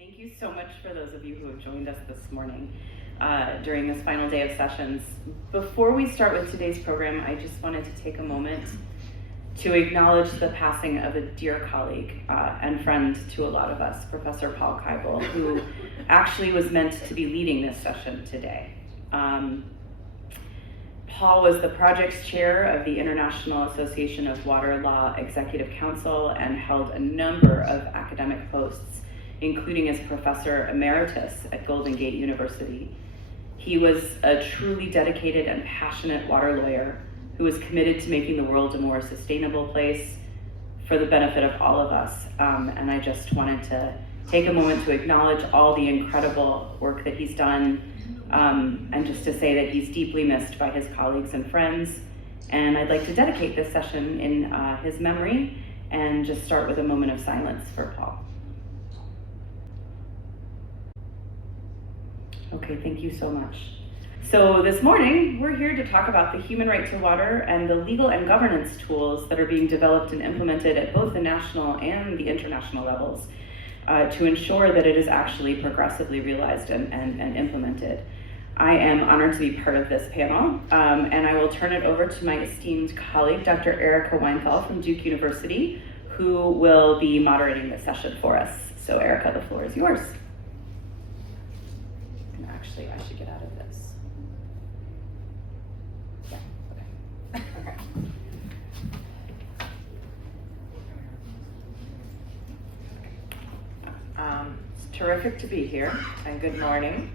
Thank you so much for those of you who have joined us this morning during this final day of sessions. Before we start with today's program, I just wanted to take a moment to acknowledge the passing of a dear colleague and friend to a lot of us, Professor Paul Keibel, who actually was meant to be leading this session today. Paul was the project's chair of the International Association of Water Law Executive Council and held a number of academic posts, including as professor emeritus at Golden Gate University. He was a truly dedicated and passionate water lawyer who was committed to making the world a more sustainable place for the benefit of all of us. And I just wanted to take a moment to acknowledge all the incredible work that he's done, and just to say that he's deeply missed by his colleagues and friends. And I'd like to dedicate this session in his memory and just start with a moment of silence for Paul. Okay, thank you so much. So this morning, we're here to talk about the human right to water and the legal and governance tools that are being developed and implemented at both the national and the international levels to ensure that it is actually progressively realized and implemented. I am honored to be part of this panel, and I will turn it over to my esteemed colleague, Dr. Erica Weinthal from Duke University, who will be moderating this session for us. So Erica, the floor is yours. Actually, I should get out of this. Yeah, okay. Okay. It's terrific to be here, and good morning.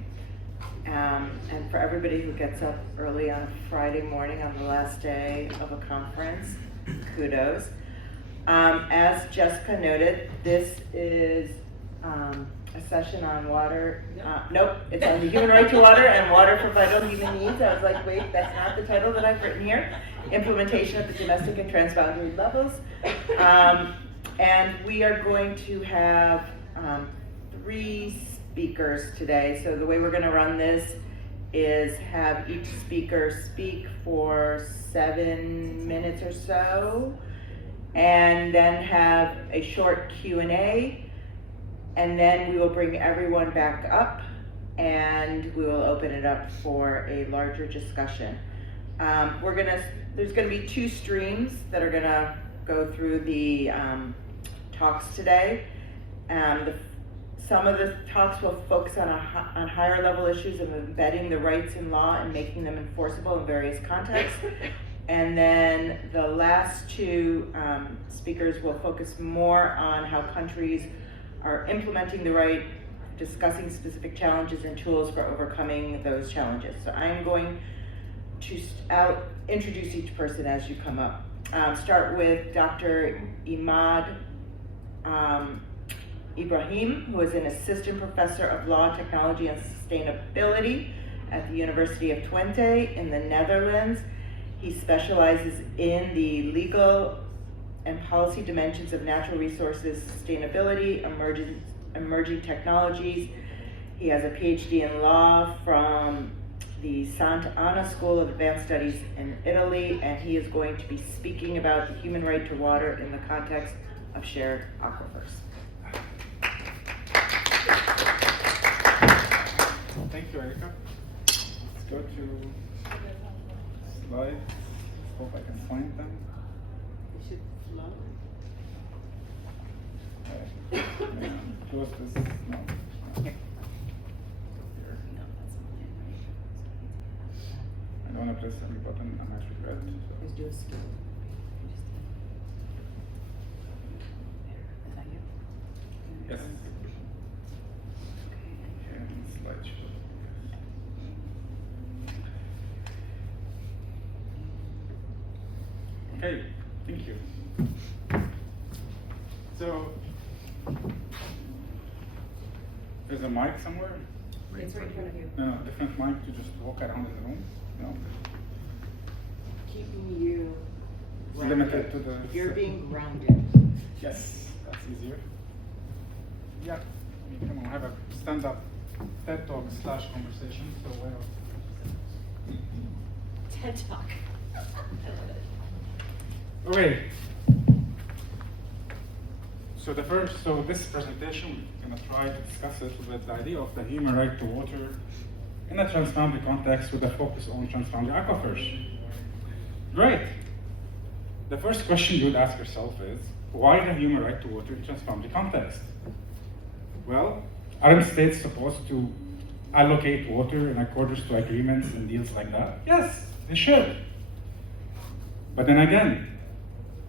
And for everybody who gets up early on a Friday morning on the last day of a conference, kudos. As Jessica noted, this is a session on water. Nope, it's on the human right to water and water for vital human needs. I was like, wait, that's not the title that I've written here. Implementation at the domestic and transboundary levels. And we are going to have 3 speakers today. So the way we're going to run this is have each speaker speak for 7 minutes or so, and then have a short Q&A. And then we will bring everyone back up and we will open it up for a larger discussion. There's gonna be 2 streams that are gonna go through the talks today. Some of the talks will focus on higher level issues of embedding the rights in law and making them enforceable in various contexts. And then the last 2 speakers will focus more on how countries are implementing the right, discussing specific challenges and tools for overcoming those challenges. So I'm going to introduce each person as you come up. Start with Dr. Imad Ibrahim, who is an assistant professor of law, technology, and sustainability at the University of Twente in the Netherlands. He specializes in the legal and policy dimensions of natural resources, sustainability, emerging technologies. He has a PhD in law from the Santa Ana School of Advanced Studies in Italy, and he is going to be speaking about the human right to water in the context of shared aquifers. Thank you, Erica. Let's go to slides. Hope I can find them. You should flow. Close this. No. Here. I don't want to press every button. I'm actually red. So. Just do a skill. Is that you? Yes. And slideshow. Okay, thank you. So, there's a mic somewhere? It's right in front of you. No, different mic to just walk around in the room? No. Keeping you Limited to the... You're being grounded. Yes, that's easier. Yeah, I mean, come on, have a stand-up TED Talk / conversation, so why not? TED Talk. I love it. Okay. So this presentation, we're going to try to discuss a little bit the idea of the human right to water in a transboundary context with a focus on transboundary aquifers. Great. The first question you would ask yourself is, why the human right to water in transboundary context? Well, aren't states supposed to allocate water in accordance to agreements and deals like that? Yes, they should. But then again,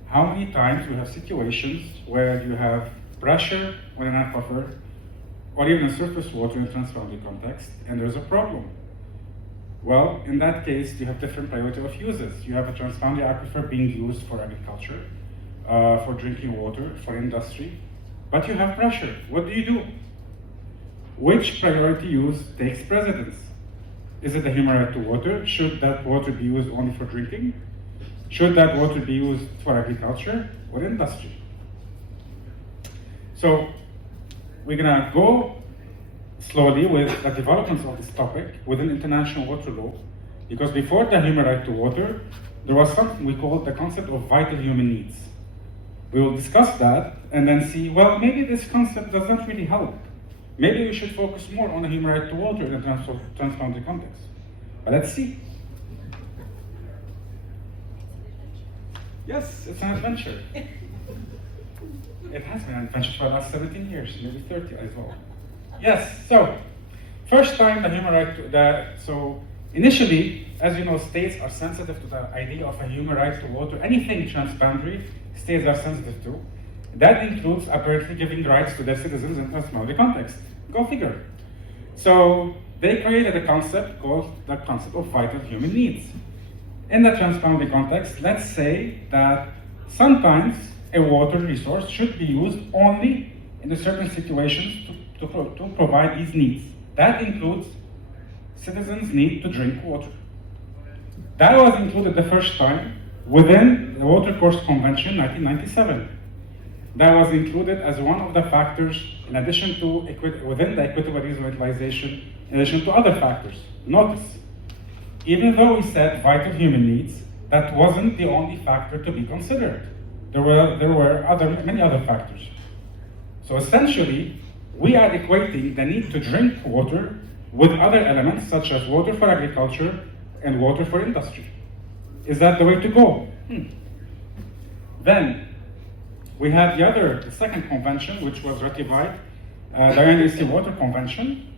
how many times we have situations where you have pressure on an aquifer or even a surface water in transboundary context and there's a problem? Well, in that case, you have different priority of uses. You have a transboundary aquifer being used for agriculture, for drinking water, for industry, but you have pressure. What do? Which priority use takes precedence? Is it the human right to water? Should that water be used only for drinking? Should that water be used for agriculture or industry? So we're gonna go slowly with the developments of this topic within international water law, because before the human right to water, there was something we call the concept of vital human needs. We will discuss that and then see, well, maybe this concept does not really help. Maybe we should focus more on the human right to water in a transboundary context. But let's see. Yes, it's an adventure. It has been an adventure for the last 17 years, maybe 30 as well. Yes, so first time the human right to so initially, as you know, states are sensitive to the idea of a human right to water. Anything transboundary, states are sensitive to. That includes apparently giving rights to their citizens in transboundary context. Go figure. So they created a concept called the concept of vital human needs. In the transboundary context, let's say that sometimes a water resource should be used only in certain situations to provide these needs. That includes citizens' need to drink water. That was included the first time within the Watercourse Convention 1997. That was included as one of the factors in addition to within the equitable resource utilization, in addition to other factors. Notice, even though we said vital human needs, that wasn't the only factor to be considered. There were many other factors. So essentially, we are equating the need to drink water with other elements such as water for agriculture and water for industry. Is that the way to go? Then we had the second convention, which was ratified, the UNEC Water Convention.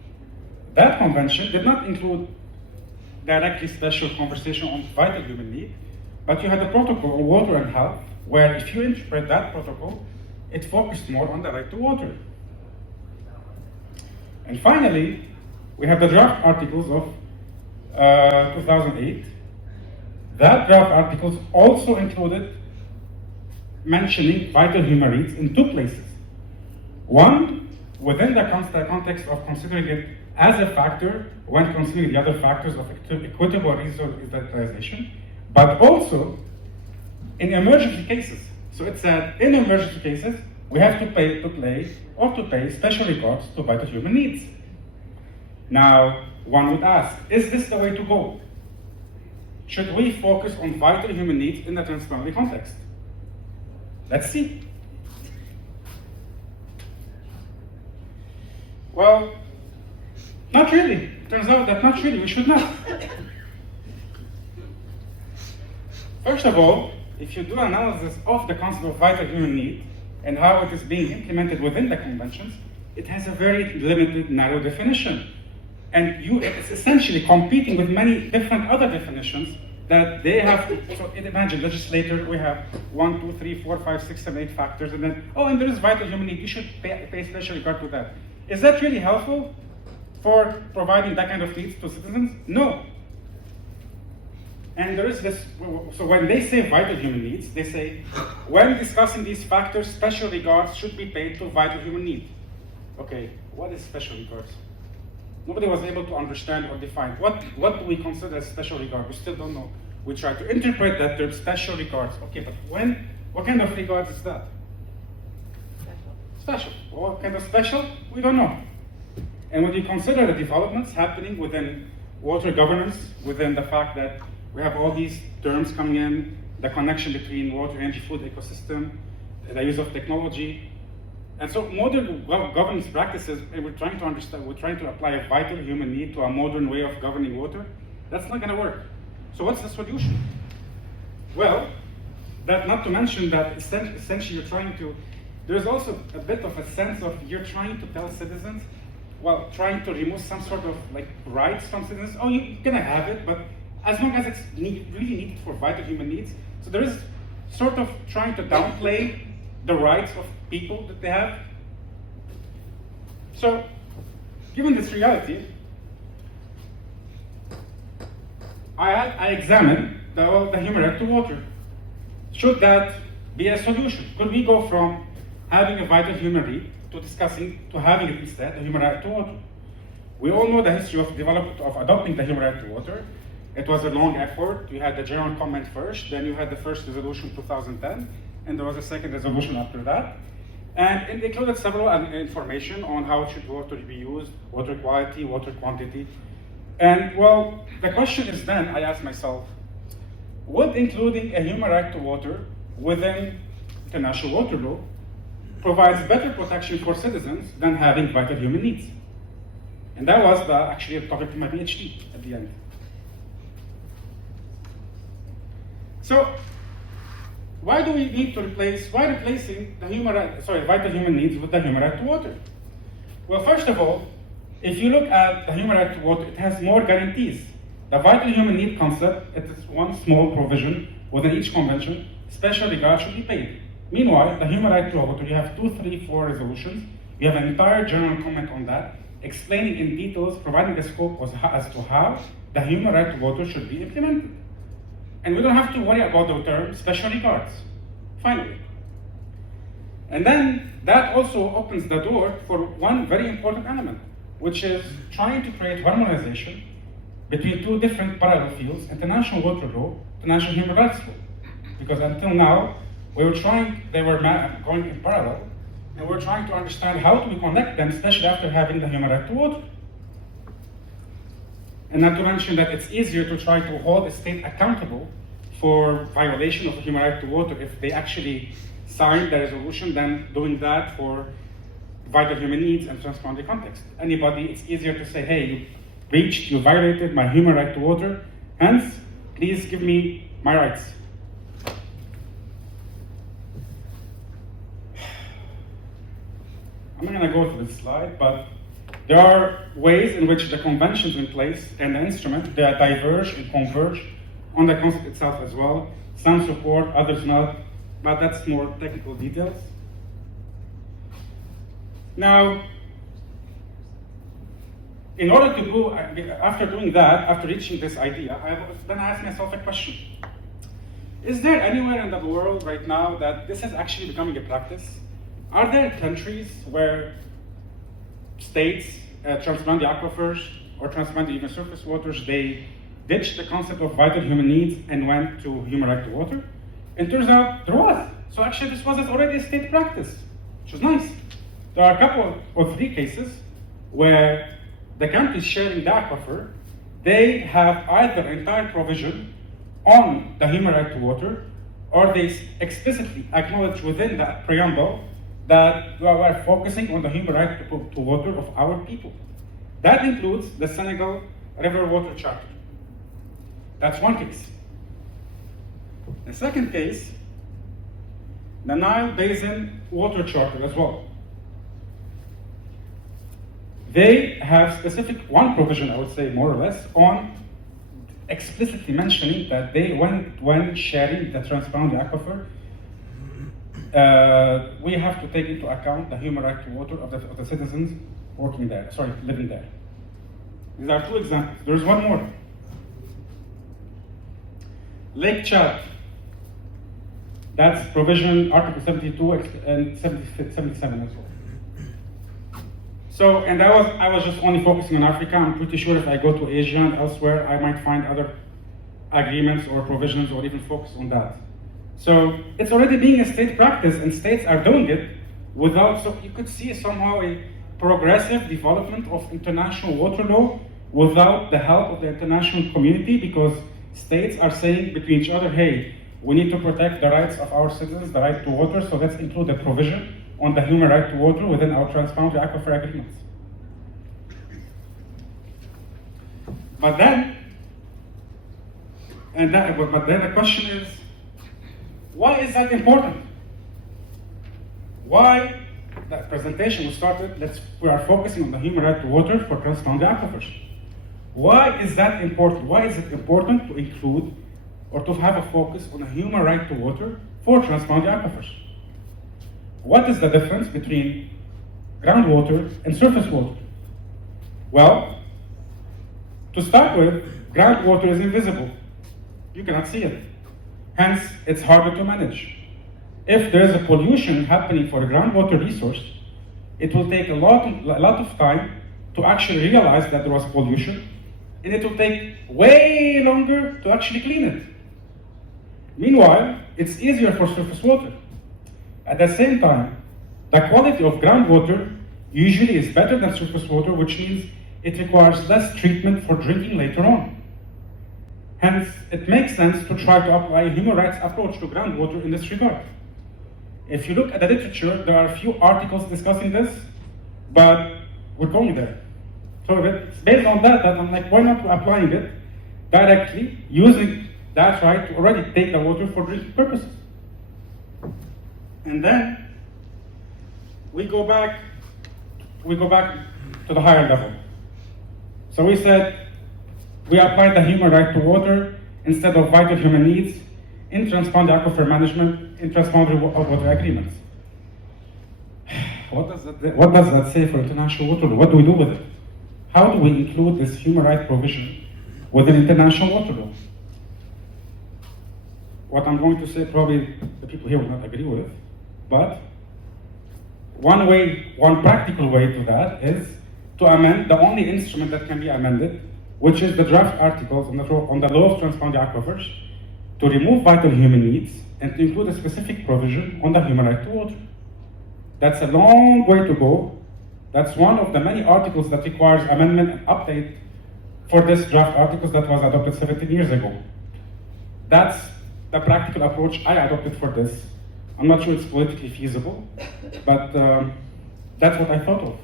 That convention did not include directly special conversation on vital human need, but you had a protocol on water and health, where if you interpret that protocol, it focused more on the right to water. And finally, we have the draft articles of 2008. That draft articles also included mentioning vital human needs in two places. One, within the context of considering it as a factor when considering the other factors of equitable resource utilization, but also in emergency cases. So it said, in emergency cases, we have to pay special regards to vital human needs. Now, one would ask, is this the way to go? Should we focus on vital human needs in the transboundary context? Let's see. Well, not really. Turns out that not really, we should not. First of all, if you do an analysis of the concept of vital human need and how it is being implemented within the conventions, it has a very limited, narrow definition. And it's essentially competing with many different other definitions that they have. So imagine legislator, we have 1, 2, 3, 4, 5, 6, 7, 8 factors, and then, and there is vital human need, you should pay special regard to that. Is that really helpful for providing that kind of needs to citizens? No. And there is this, so when they say vital human needs, they say, when discussing these factors, special regards should be paid to vital human need. Okay, what is special regards? Nobody was able to understand or define. What do we consider as special regard? We still don't know. We try to interpret that term, special regards. Okay, but what kind of regards is that? Special. What kind of special? We don't know. And when you consider the developments happening within water governance, within the fact that we have all these terms coming in, the connection between water, energy, food ecosystem, the use of technology, And so modern governance practices, and we're trying to understand, we're trying to apply a vital human need to a modern way of governing water. That's not going to work. So what's the solution? Well, that not to mention that essentially you're trying to, there's also a bit of a sense of you're trying to tell citizens, well, trying to remove some sort of like rights from citizens. Oh, you're gonna have it, but as long as it's really needed for vital human needs. So there is sort of trying to downplay the rights of people that they have. So, given this reality, I examined the human right to water. Should that be a solution? Could we go from having a vital human right to having it instead a human right to water? We all know the history of development of adopting the human right to water. It was a long effort. You had the general comment first, then you had the first resolution 2010, and there was a second resolution after that. And it included several information on how should water be used, water quality, water quantity. And well, the question is then, I asked myself, would including a human right to water within international water law provides better protection for citizens than having vital human needs? And that was actually the topic of my PhD at the end. So, why do we need to replacing the vital human needs with the human right to water? Well, first of all, if you look at the human right to water, it has more guarantees. The vital human need concept, it is one small provision within each convention, special regard should be paid. Meanwhile, the human right to water, you have 2, 3, 4 resolutions, you have an entire general comment on that, explaining in details, providing the scope as to how the human right to water should be implemented. And we don't have to worry about the term special regards, finally. And then that also opens the door for one very important element, which is trying to create harmonization between two different parallel fields, international water law, international human rights law. Because until now, they were going in parallel, and we're trying to understand how do we connect them, especially after having the human right to water. And not to mention that it's easier to try to hold a state accountable for violation of the human right to water if they actually sign the resolution than doing that for vital human needs and transboundary context. Anybody, it's easier to say, hey, you breached, you violated my human right to water, hence, please give me my rights. I'm not gonna go through this slide, but there are ways in which the conventions in place and the instrument, they diverge and converge on the concept itself as well. Some support, others not, but that's more technical details. Now, in order to go, after doing that, after reaching this idea, then I asked myself a question. Is there anywhere in the world right now that this is actually becoming a practice? Are there countries where states, transboundary aquifers, or transboundary even surface waters, they ditched the concept of vital human needs and went to human right to water? It turns out there was. So actually this was already a state practice, which was nice. There are a couple or 3 cases where the countries sharing the aquifer, they have either entire provision on the human right to water, or they explicitly acknowledge within that preamble that we are focusing on the human right to water of our people. That includes the Senegal River Water Charter. That's one case. The second case, the Nile Basin Water Charter as well. They have one provision, I would say more or less, on explicitly mentioning that they, when sharing the transboundary aquifer, we have to take into account the human right to water of the citizens living there. These are 2 examples. There's one more. Lake Chad. That's provision Article 72 and 77 as well. So, and I was just only focusing on Africa. I'm pretty sure if I go to Asia and elsewhere, I might find other agreements or provisions or even focus on that. So it's already being a state practice, and states are doing it without, so you could see somehow a progressive development of international water law without the help of the international community, because states are saying between each other, hey, we need to protect the rights of our citizens, the right to water, so let's include a provision on the human right to water within our transboundary aquifer agreements. But then the question is, why is that important? Why that presentation was started, we are focusing on the human right to water for transboundary aquifers. Why is that important? Why is it important to include or to have a focus on a human right to water for transboundary aquifers? What is the difference between groundwater and surface water? Well, to start with, groundwater is invisible. You cannot see it. Hence, it's harder to manage. If there is a pollution happening for a groundwater resource, it will take a lot of time to actually realize that there was pollution, and it will take way longer to actually clean it. Meanwhile, it's easier for surface water. At the same time, the quality of groundwater usually is better than surface water, which means it requires less treatment for drinking later on. Hence, it makes sense to try to apply a human rights approach to groundwater in this regard. If you look at the literature, there are a few articles discussing this, but we're going there. So it's based on that I'm like, why not applying it directly, using that right to already take the water for drinking purposes? And then we go back to the higher level. So we said we applied the human right to water instead of vital human needs in transboundary aquifer management in transboundary water agreements. What does that say for international water law? What do we do with it? How do we include this human rights provision within international water law? What I'm going to say, probably the people here will not agree with, but one practical way to that is to amend the only instrument that can be amended, which is the draft articles on the law of transboundary aquifers, to remove vital human needs and to include a specific provision on the human right to water. That's a long way to go. That's one of the many articles that requires amendment and update for this draft articles that was adopted 17 years ago. That's the practical approach I adopted for this. I'm not sure it's politically feasible, but that's what I thought of.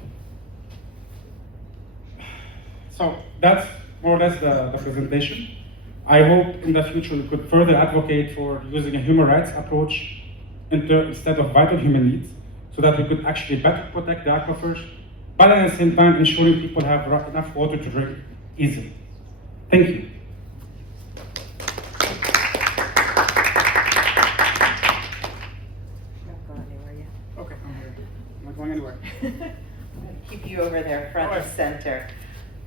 So that's more or less the presentation. I hope in the future we could further advocate for using a human rights approach instead of vital human needs, so that we could actually better protect the aquifers, but at the same time ensuring people have enough water to drink easily. Thank you. Not going anywhere yet. Okay, I'm here. I'm not going anywhere. Keep you over there, front All and right. center.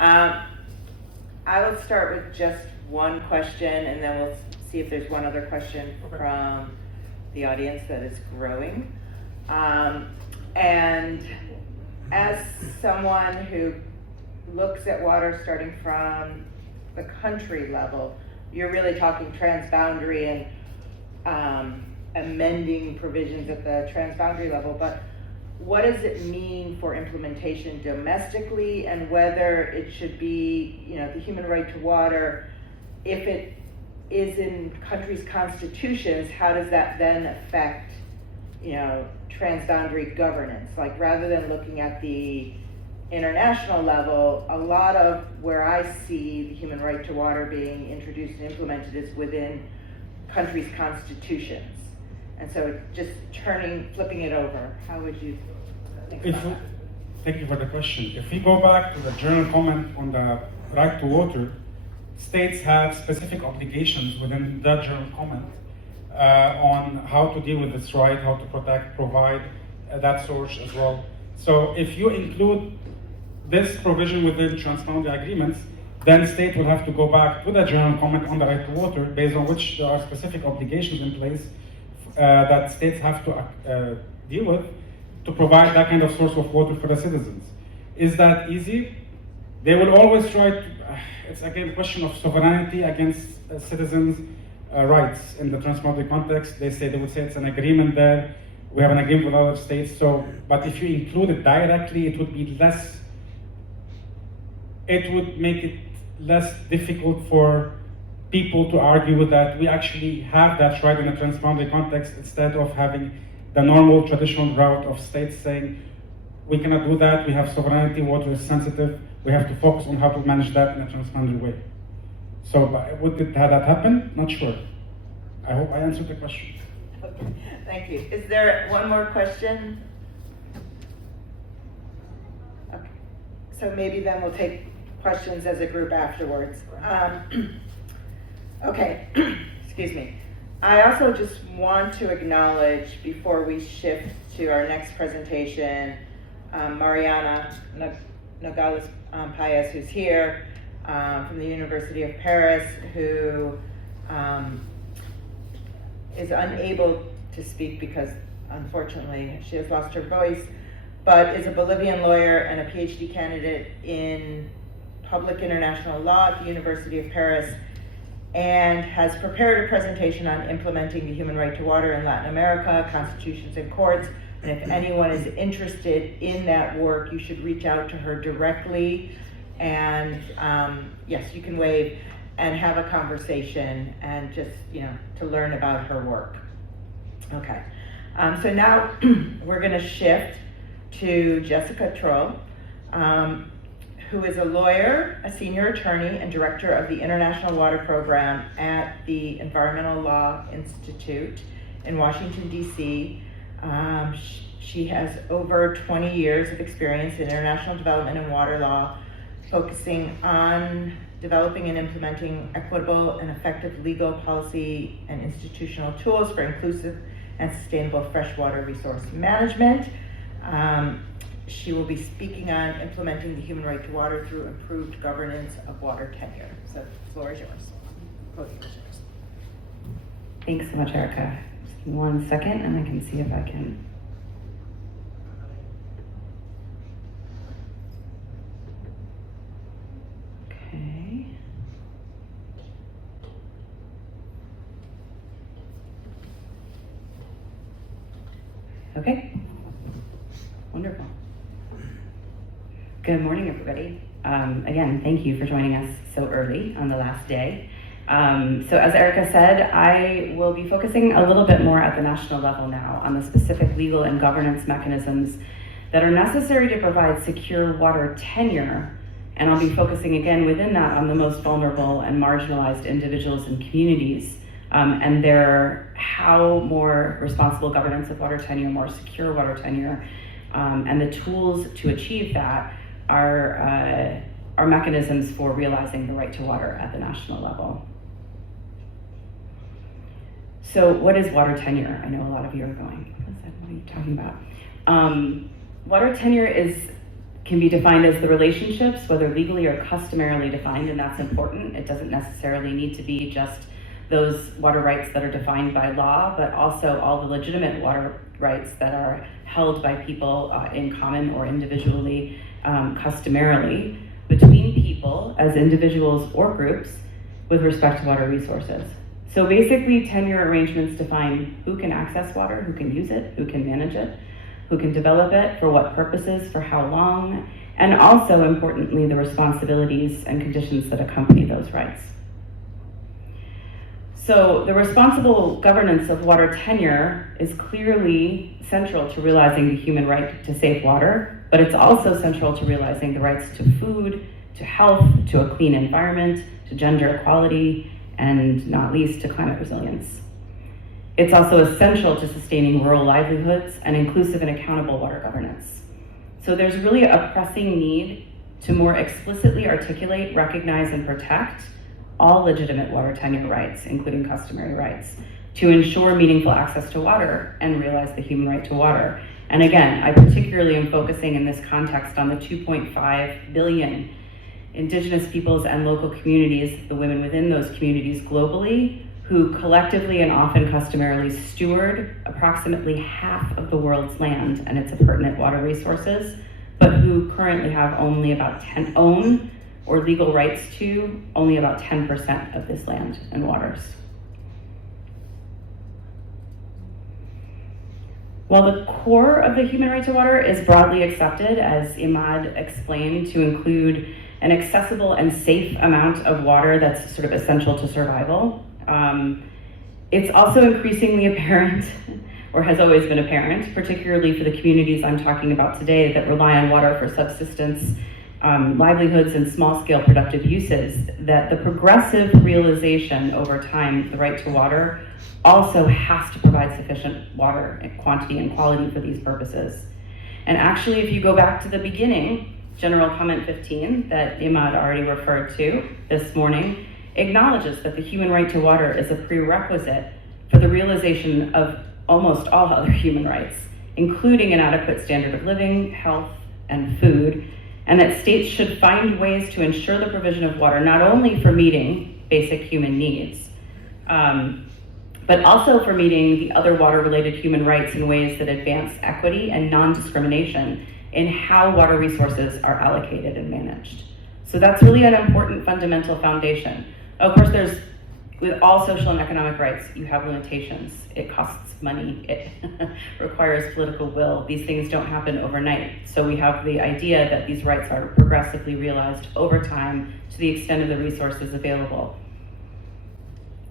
I will start with just one question, and then we'll see if there's one other question Okay. from the audience that is growing. And as someone who looks at water starting from the country level, you're really talking transboundary and amending provisions at the transboundary level, but what does it mean for implementation domestically, and whether it should be, the human right to water, if it is in countries' constitutions, how does that then affect, transboundary governance? Like, rather than looking at the international level, a lot of where I see the human right to water being introduced and implemented is within countries' constitutions. And so just flipping it over, how would you think about that? Thank you for the question. If we go back to the general comment on the right to water, states have specific obligations within that general comment on how to deal with this right, how to protect, provide that source as well. So if you include this provision within transboundary agreements, then state will have to go back to the general comment on the right to water, based on which there are specific obligations in place that states have to deal with to provide that kind of source of water for the citizens. Is that easy? They will always try to, it's again a question of sovereignty against citizens' rights in the transboundary context. They would say it's an agreement there. We have an agreement with other states. So, but if you include it directly, it would make it less difficult for people to argue with that. We actually have that right in a transboundary context instead of having the normal traditional route of states saying, we cannot do that, we have sovereignty, water is sensitive, we have to focus on how to manage that in a transboundary way. So, would that happen? Not sure. I hope I answered the question. Okay, thank you. Is there one more question? Okay, so maybe then we'll take questions as a group afterwards. Okay, excuse me. I also just want to acknowledge, before we shift to our next presentation, Mariana Nogales-Paez, who's here from the University of Paris, who is unable to speak because, unfortunately, she has lost her voice, but is a Bolivian lawyer and a PhD candidate in public international law at the University of Paris, and has prepared a presentation on implementing the human right to water in Latin America, constitutions and courts. And if anyone is interested in that work, you should reach out to her directly. And yes, you can wave and have a conversation and just, to learn about her work. Okay, so now we're gonna shift to Jessica Troll, who is a lawyer, a senior attorney, and director of the International Water Program at the Environmental Law Institute in Washington, D.C. She has over 20 years of experience in international development and water law, focusing on developing and implementing equitable and effective legal policy and institutional tools for inclusive and sustainable freshwater resource management. She will be speaking on implementing the human right to water through improved governance of water tenure. So the floor is yours. Podium is yours. Thanks so much, Erica. Just give me 1 second and I can see if I can. Okay. Okay. Wonderful. Good morning, everybody. Again, thank you for joining us so early on the last day. So as Erica said, I will be focusing a little bit more at the national level now on the specific legal and governance mechanisms that are necessary to provide secure water tenure. And I'll be focusing again within that on the most vulnerable and marginalized individuals and communities, and how more responsible governance of water tenure, more secure water tenure, and the tools to achieve that are mechanisms for realizing the right to water at the national level. So what is water tenure? I know a lot of you are going, what are you talking about? Water tenure can be defined as the relationships, whether legally or customarily defined, and that's important. It doesn't necessarily need to be just those water rights that are defined by law, but also all the legitimate water rights that are held by people in common or individually, customarily, between people as individuals or groups with respect to water resources. So basically, tenure arrangements define who can access water, who can use it, who can manage it, who can develop it, for what purposes, for how long, and also, importantly, the responsibilities and conditions that accompany those rights. So the responsible governance of water tenure is clearly central to realizing the human right to safe water, but it's also central to realizing the rights to food, to health, to a clean environment, to gender equality, and not least to climate resilience. It's also essential to sustaining rural livelihoods and inclusive and accountable water governance. So there's really a pressing need to more explicitly articulate, recognize, and protect all legitimate water tenure rights, including customary rights, to ensure meaningful access to water and realize the human right to water. And again, I particularly am focusing in this context on the 2.5 billion indigenous peoples and local communities, the women within those communities globally, who collectively and often customarily steward approximately half of the world's land and its appurtenant water resources, but who currently have only about 10 own or legal rights to only about 10% of this land and waters. While the core of the human right to water is broadly accepted, as Imad explained, to include an accessible and safe amount of water that's sort of essential to survival, it's also increasingly apparent or has always been apparent, particularly for the communities I'm talking about today that rely on water for subsistence, livelihoods, and small-scale productive uses, that the progressive realization over time of the right to water also has to provide sufficient water in quantity and quality for these purposes. And actually, if you go back to the beginning, General Comment 15 that Imad already referred to this morning acknowledges that the human right to water is a prerequisite for the realization of almost all other human rights, including an adequate standard of living, health, and food, and that states should find ways to ensure the provision of water not only for meeting basic human needs, but also for meeting the other water-related human rights in ways that advance equity and non-discrimination in how water resources are allocated and managed. So that's really an important fundamental foundation. Of course, with all social and economic rights, you have limitations. It costs money, it requires political will. These things don't happen overnight. So we have the idea that these rights are progressively realized over time to the extent of the resources available.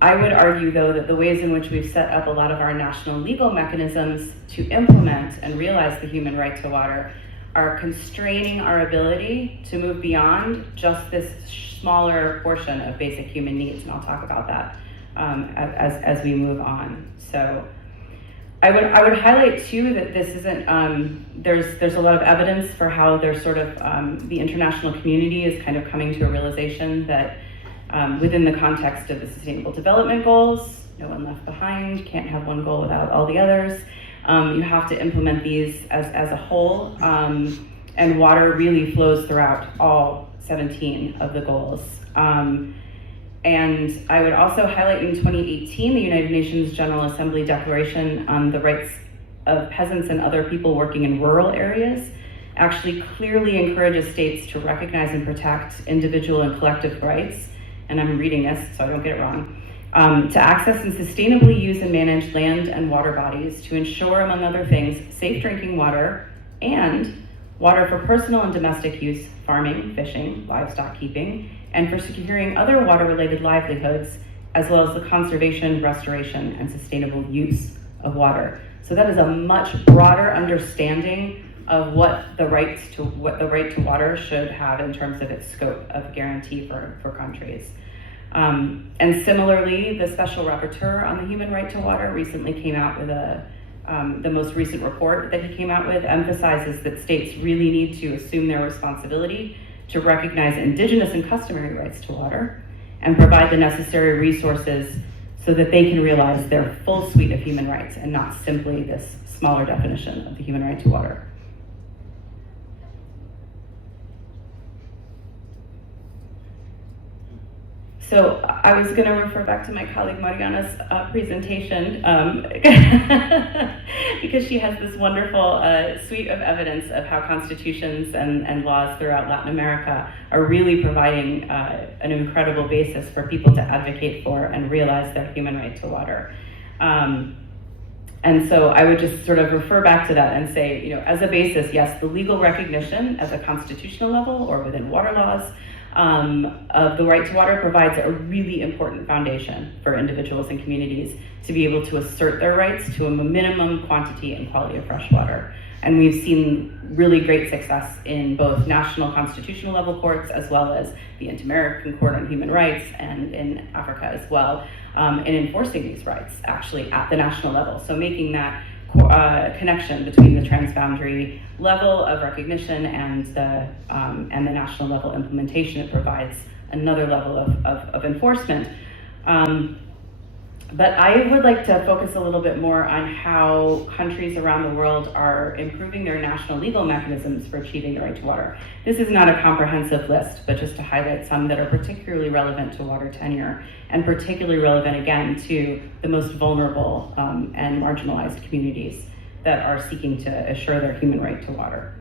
I would argue, though, that the ways in which we've set up a lot of our national legal mechanisms to implement and realize the human right to water are constraining our ability to move beyond just this smaller portion of basic human needs, and I'll talk about that as we move on. So I would highlight too that this isn't, there's a lot of evidence for how there's sort of, the international community is kind of coming to a realization that within the context of the Sustainable Development Goals, no one left behind, can't have one goal without all the others. You have to implement these as a whole, and water really flows throughout all 17 of the goals. And I would also highlight in 2018, the United Nations General Assembly Declaration on the Rights of Peasants and Other People Working in Rural Areas actually clearly encourages states to recognize and protect individual and collective rights, and I'm reading this so I don't get it wrong, to access and sustainably use and manage land and water bodies to ensure, among other things, safe drinking water and water for personal and domestic use, farming, fishing, livestock keeping, and for securing other water-related livelihoods, as well as the conservation, restoration, and sustainable use of water. So that is a much broader understanding of what the right to water should have in terms of its scope of guarantee for countries. And similarly, the Special Rapporteur on the Human Right to Water recently came out with the most recent report that he came out with emphasizes that states really need to assume their responsibility to recognize indigenous and customary rights to water and provide the necessary resources so that they can realize their full suite of human rights and not simply this smaller definition of the human right to water. So I was going to refer back to my colleague Mariana's presentation because she has this wonderful suite of evidence of how constitutions and laws throughout Latin America are really providing an incredible basis for people to advocate for and realize their human right to water. And so I would just sort of refer back to that and say, as a basis, yes, the legal recognition at the constitutional level or within water laws of the right to water provides a really important foundation for individuals and communities to be able to assert their rights to a minimum quantity and quality of fresh water. And we've seen really great success in both national constitutional level courts as well as the Inter-American Court on Human Rights and in Africa as well, in enforcing these rights actually at the national level. So making that connection between the transboundary level of recognition and the national level implementation, it provides another level of enforcement. But I would like to focus a little bit more on how countries around the world are improving their national legal mechanisms for achieving the right to water. This is not a comprehensive list, but just to highlight some that are particularly relevant to water tenure and particularly relevant, again, to the most vulnerable and marginalized communities that are seeking to assure their human right to water.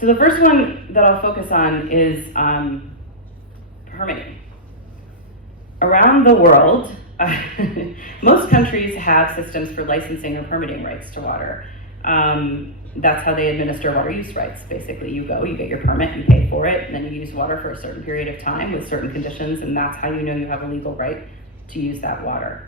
So the first one that I'll focus on is permitting. Around the world, most countries have systems for licensing or permitting rights to water. That's how they administer water use rights. Basically, you get your permit, you pay for it, and then you use water for a certain period of time with certain conditions, and that's how you know you have a legal right to use that water.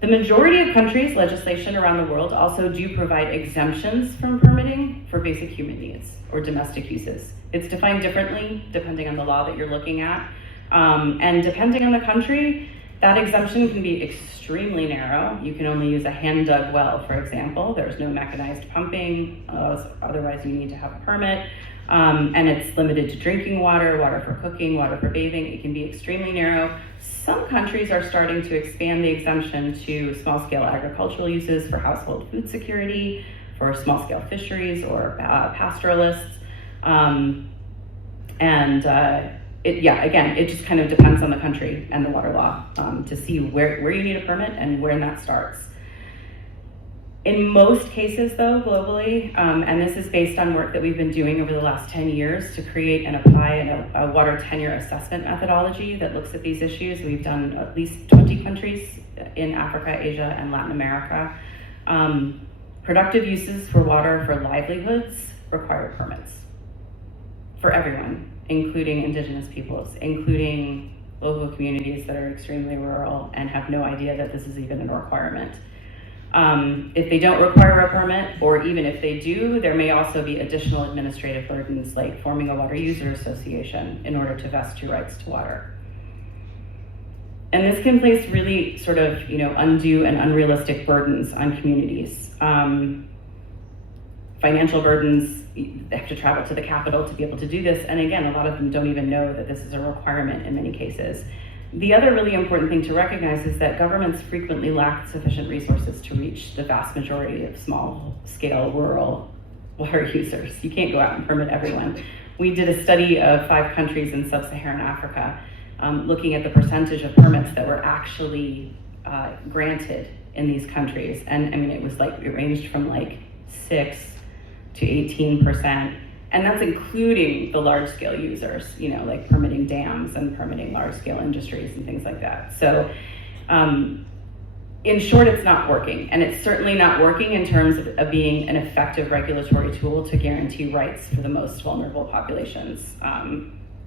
The majority of countries' legislation around the world also do provide exemptions from permitting for basic human needs or domestic uses. It's defined differently depending on the law that you're looking at. And depending on the country, that exemption can be extremely narrow. You can only use a hand-dug well, for example. There's no mechanized pumping, otherwise you need to have a permit. And it's limited to drinking water, water for cooking, water for bathing. It can be extremely narrow. Some countries are starting to expand the exemption to small-scale agricultural uses for household food security, for small-scale fisheries or pastoralists. It just kind of depends on the country and the water law to see where you need a permit and when that starts. In most cases, though, globally, and this is based on work that we've been doing over the last 10 years to create and apply a water tenure assessment methodology that looks at these issues. We've done at least 20 countries in Africa, Asia, and Latin America. Productive uses for water for livelihoods require permits for everyone, including indigenous peoples, including local communities that are extremely rural and have no idea that this is even a requirement. If they don't require a permit, or even if they do, there may also be additional administrative burdens like forming a water user association in order to vest your rights to water. And this can place really sort of, undue and unrealistic burdens on communities. Financial burdens, they have to travel to the capital to be able to do this. And again, a lot of them don't even know that this is a requirement in many cases. The other really important thing to recognize is that governments frequently lack sufficient resources to reach the vast majority of small-scale rural water users. You can't go out and permit everyone. We did a study of 5 countries in sub-Saharan Africa, looking at the percentage of permits that were actually granted in these countries. And I mean, it ranged from 6 to 18%. And that's including the large-scale users, like permitting dams and permitting large-scale industries and things like that. So in short, it's not working. And it's certainly not working in terms of being an effective regulatory tool to guarantee rights for the most vulnerable populations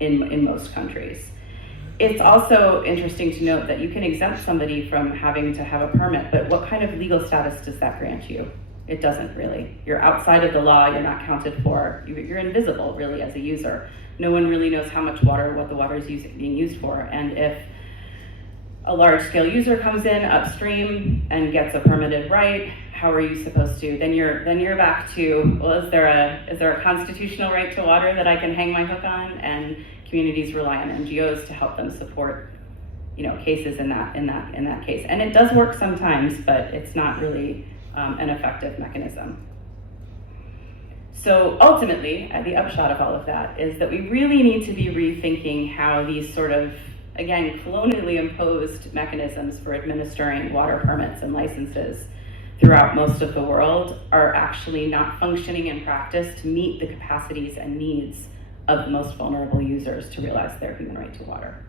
in most countries. It's also interesting to note that you can exempt somebody from having to have a permit, but what kind of legal status does that grant you? It doesn't really. You're outside of the law, you're not counted for, you're invisible really as a user. No one really knows how much water, what the water is being used for. And if a large-scale user comes in upstream and gets a permitted right, how are you supposed to? Then you're back to, well, is there a constitutional right to water that I can hang my hook on? And communities rely on NGOs to help them support, cases in that case. And it does work sometimes, but it's not really an effective mechanism. So ultimately, the upshot of all of that is that we really need to be rethinking how these sort of, again, colonially imposed mechanisms for administering water permits and licenses throughout most of the world are actually not functioning in practice to meet the capacities and needs of the most vulnerable users to realize their human right to water.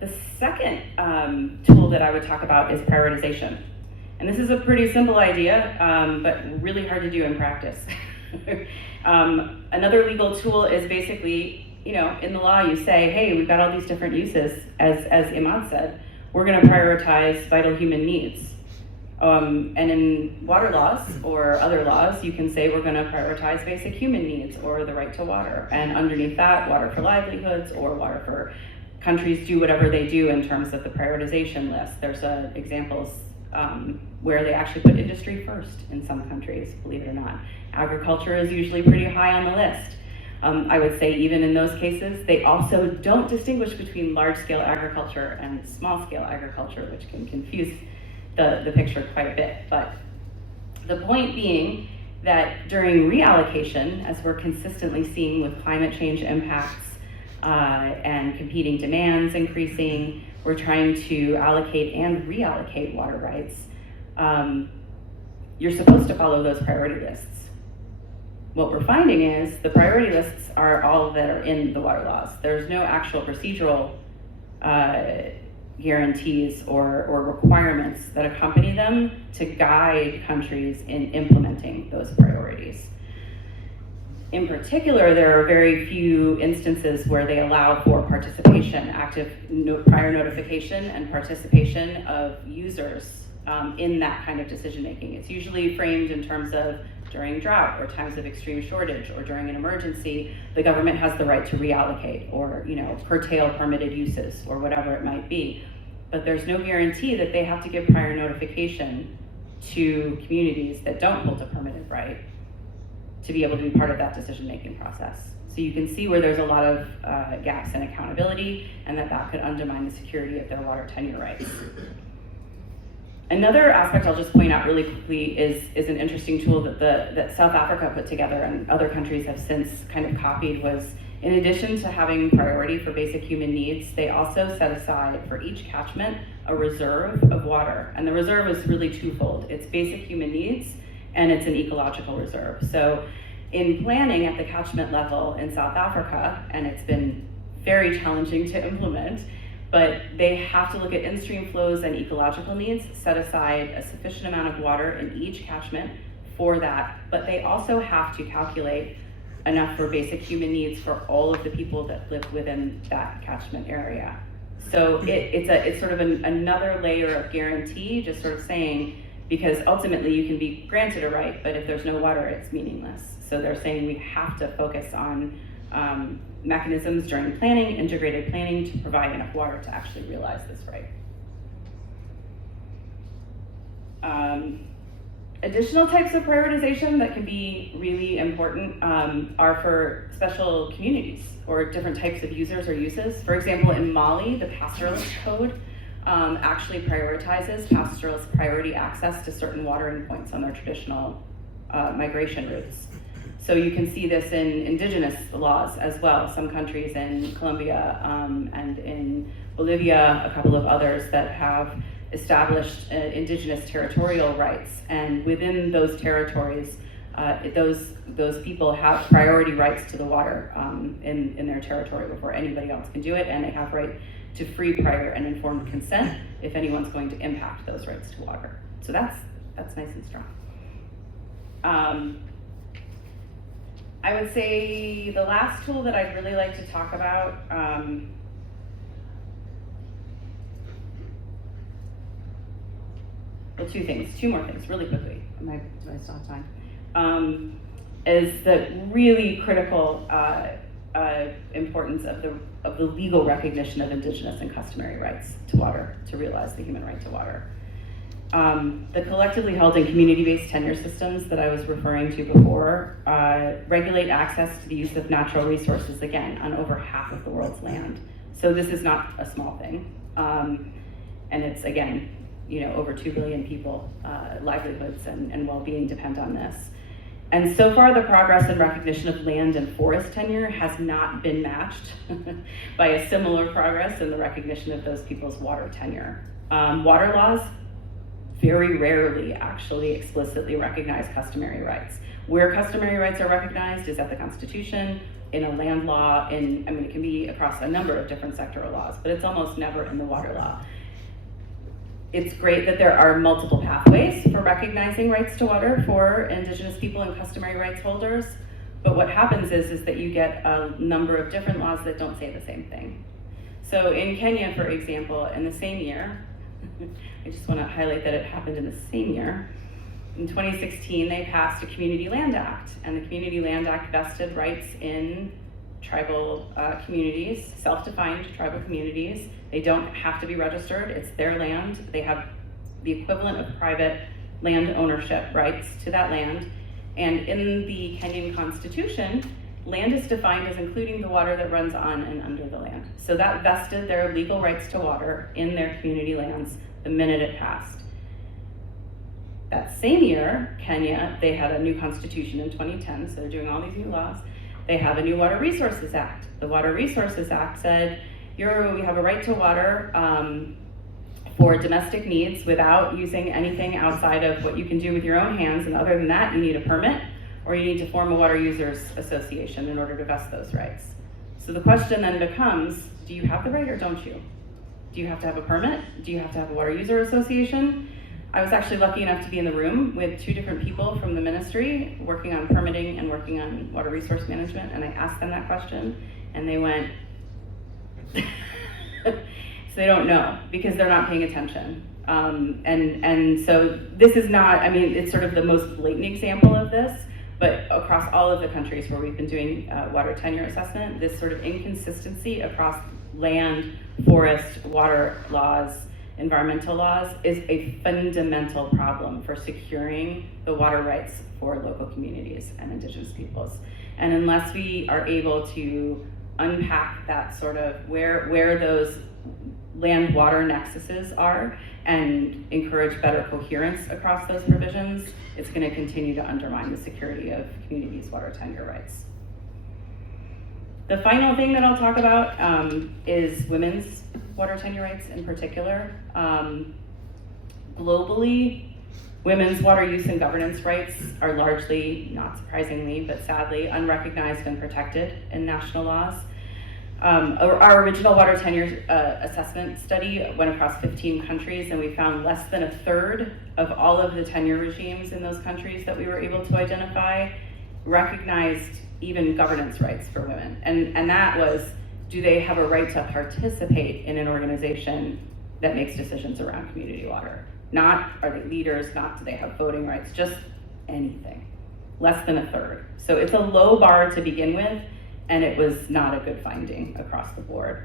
The second tool that I would talk about is prioritization. And this is a pretty simple idea, but really hard to do in practice. Another legal tool is basically, in the law you say, hey, we've got all these different uses, as Imad said, we're gonna prioritize vital human needs. And in water laws or other laws, you can say we're gonna prioritize basic human needs or the right to water. And underneath that, water for livelihoods or water for countries do whatever they do in terms of the prioritization list. There's examples where they actually put industry first in some countries, believe it or not. Agriculture is usually pretty high on the list. I would say even in those cases, they also don't distinguish between large-scale agriculture and small-scale agriculture, which can confuse the picture quite a bit. But the point being that during reallocation, as we're consistently seeing with climate change impacts and competing demands increasing, we're trying to allocate and reallocate water rights. You're supposed to follow those priority lists. What we're finding is the priority lists are all that are in the water laws. There's no actual procedural guarantees or requirements that accompany them to guide countries in implementing those priorities. In particular, there are very few instances where they allow for participation, prior notification and participation of users in that kind of decision making. It's usually framed in terms of during drought or times of extreme shortage or during an emergency, the government has the right to reallocate or curtail permitted uses or whatever it might be. But there's no guarantee that they have to give prior notification to communities that don't hold a permitted right to be able to be part of that decision-making process. So you can see where there's a lot of gaps in accountability and that could undermine the security of their water tenure rights. Another aspect I'll just point out really quickly is an interesting tool that South Africa put together and other countries have since kind of copied was, in addition to having priority for basic human needs, they also set aside for each catchment a reserve of water. And the reserve is really twofold. It's basic human needs and it's an ecological reserve. So in planning at the catchment level in South Africa, and it's been very challenging to implement, but they have to look at in-stream flows and ecological needs, set aside a sufficient amount of water in each catchment for that, but they also have to calculate enough for basic human needs for all of the people that live within that catchment area. So it's sort of another layer of guarantee, just sort of saying, because ultimately you can be granted a right, but if there's no water, it's meaningless. So they're saying we have to focus on mechanisms during planning, integrated planning, to provide enough water to actually realize this right. Additional types of prioritization that can be really important are for special communities or different types of users or uses. For example, in Mali, the pastoralist code actually prioritizes pastoralist priority access to certain watering points on their traditional migration routes. So you can see this in indigenous laws as well. Some countries in Colombia and in Bolivia, a couple of others that have established indigenous territorial rights. And within those territories, those people have priority rights to the water in their territory before anybody else can do it, and they have right to free, prior, and informed consent if anyone's going to impact those rights to water. So that's nice and strong. I would say the last tool that I'd really like to talk about well, two more things, really quickly. Do I still have time? Is the really critical importance of the legal recognition of indigenous and customary rights to water, to realize the human right to water. The collectively held and community-based tenure systems that I was referring to before regulate access to the use of natural resources, again, on over half of the world's land. So this is not a small thing. And it's, again, over 2 billion people, livelihoods and well-being depend on this. And so far, the progress and recognition of land and forest tenure has not been matched by a similar progress in the recognition of those people's water tenure. Water laws very rarely actually explicitly recognize customary rights. Where customary rights are recognized is at the Constitution, in a land law, it can be across a number of different sectoral laws, but it's almost never in the water law. It's great that there are multiple pathways for recognizing rights to water for indigenous people and customary rights holders, but what happens is that you get a number of different laws that don't say the same thing. So in Kenya, for example, in the same year, I just want to highlight that it happened in the same year. In 2016, they passed a Community Land Act, and the Community Land Act vested rights in tribal communities, self-defined tribal communities. They don't have to be registered, it's their land. They have the equivalent of private land ownership rights to that land. And in the Kenyan Constitution, land is defined as including the water that runs on and under the land. So that vested their legal rights to water in their community lands the minute it passed. That same year, Kenya, they had a new constitution in 2010, so they're doing all these new laws. They have a new Water Resources Act. The Water Resources Act said, we have a right to water for domestic needs without using anything outside of what you can do with your own hands, and other than that, you need a permit, or you need to form a water users association in order to vest those rights. So the question then becomes, do you have the right or don't you? Do you have to have a permit? Do you have to have a water user association? I was actually lucky enough to be in the room with two different people from the ministry working on permitting and working on water resource management, and I asked them that question, and they went, so they don't know because they're not paying attention. And so this is not, I mean, it's sort of the most blatant example of this, but across all of the countries where we've been doing water tenure assessment, this sort of inconsistency across land, forest, water laws, environmental laws is a fundamental problem for securing the water rights for local communities and indigenous peoples. And unless we are able to unpack that sort of where those land water nexuses are and encourage better coherence across those provisions, it's going to continue to undermine the security of communities' water tenure rights. The final thing that I'll talk about is women's water tenure rights in particular. Globally, women's water use and governance rights are largely, not surprisingly, but sadly, unrecognized and protected in national laws. Our original water tenure assessment study went across 15 countries, and we found less than a third of all of the tenure regimes in those countries that we were able to identify recognized even governance rights for women. And that was, do they have a right to participate in an organization that makes decisions around community water? Not, are they leaders, not do they have voting rights, just anything. Less than a third. So it's a low bar to begin with, and it was not a good finding across the board.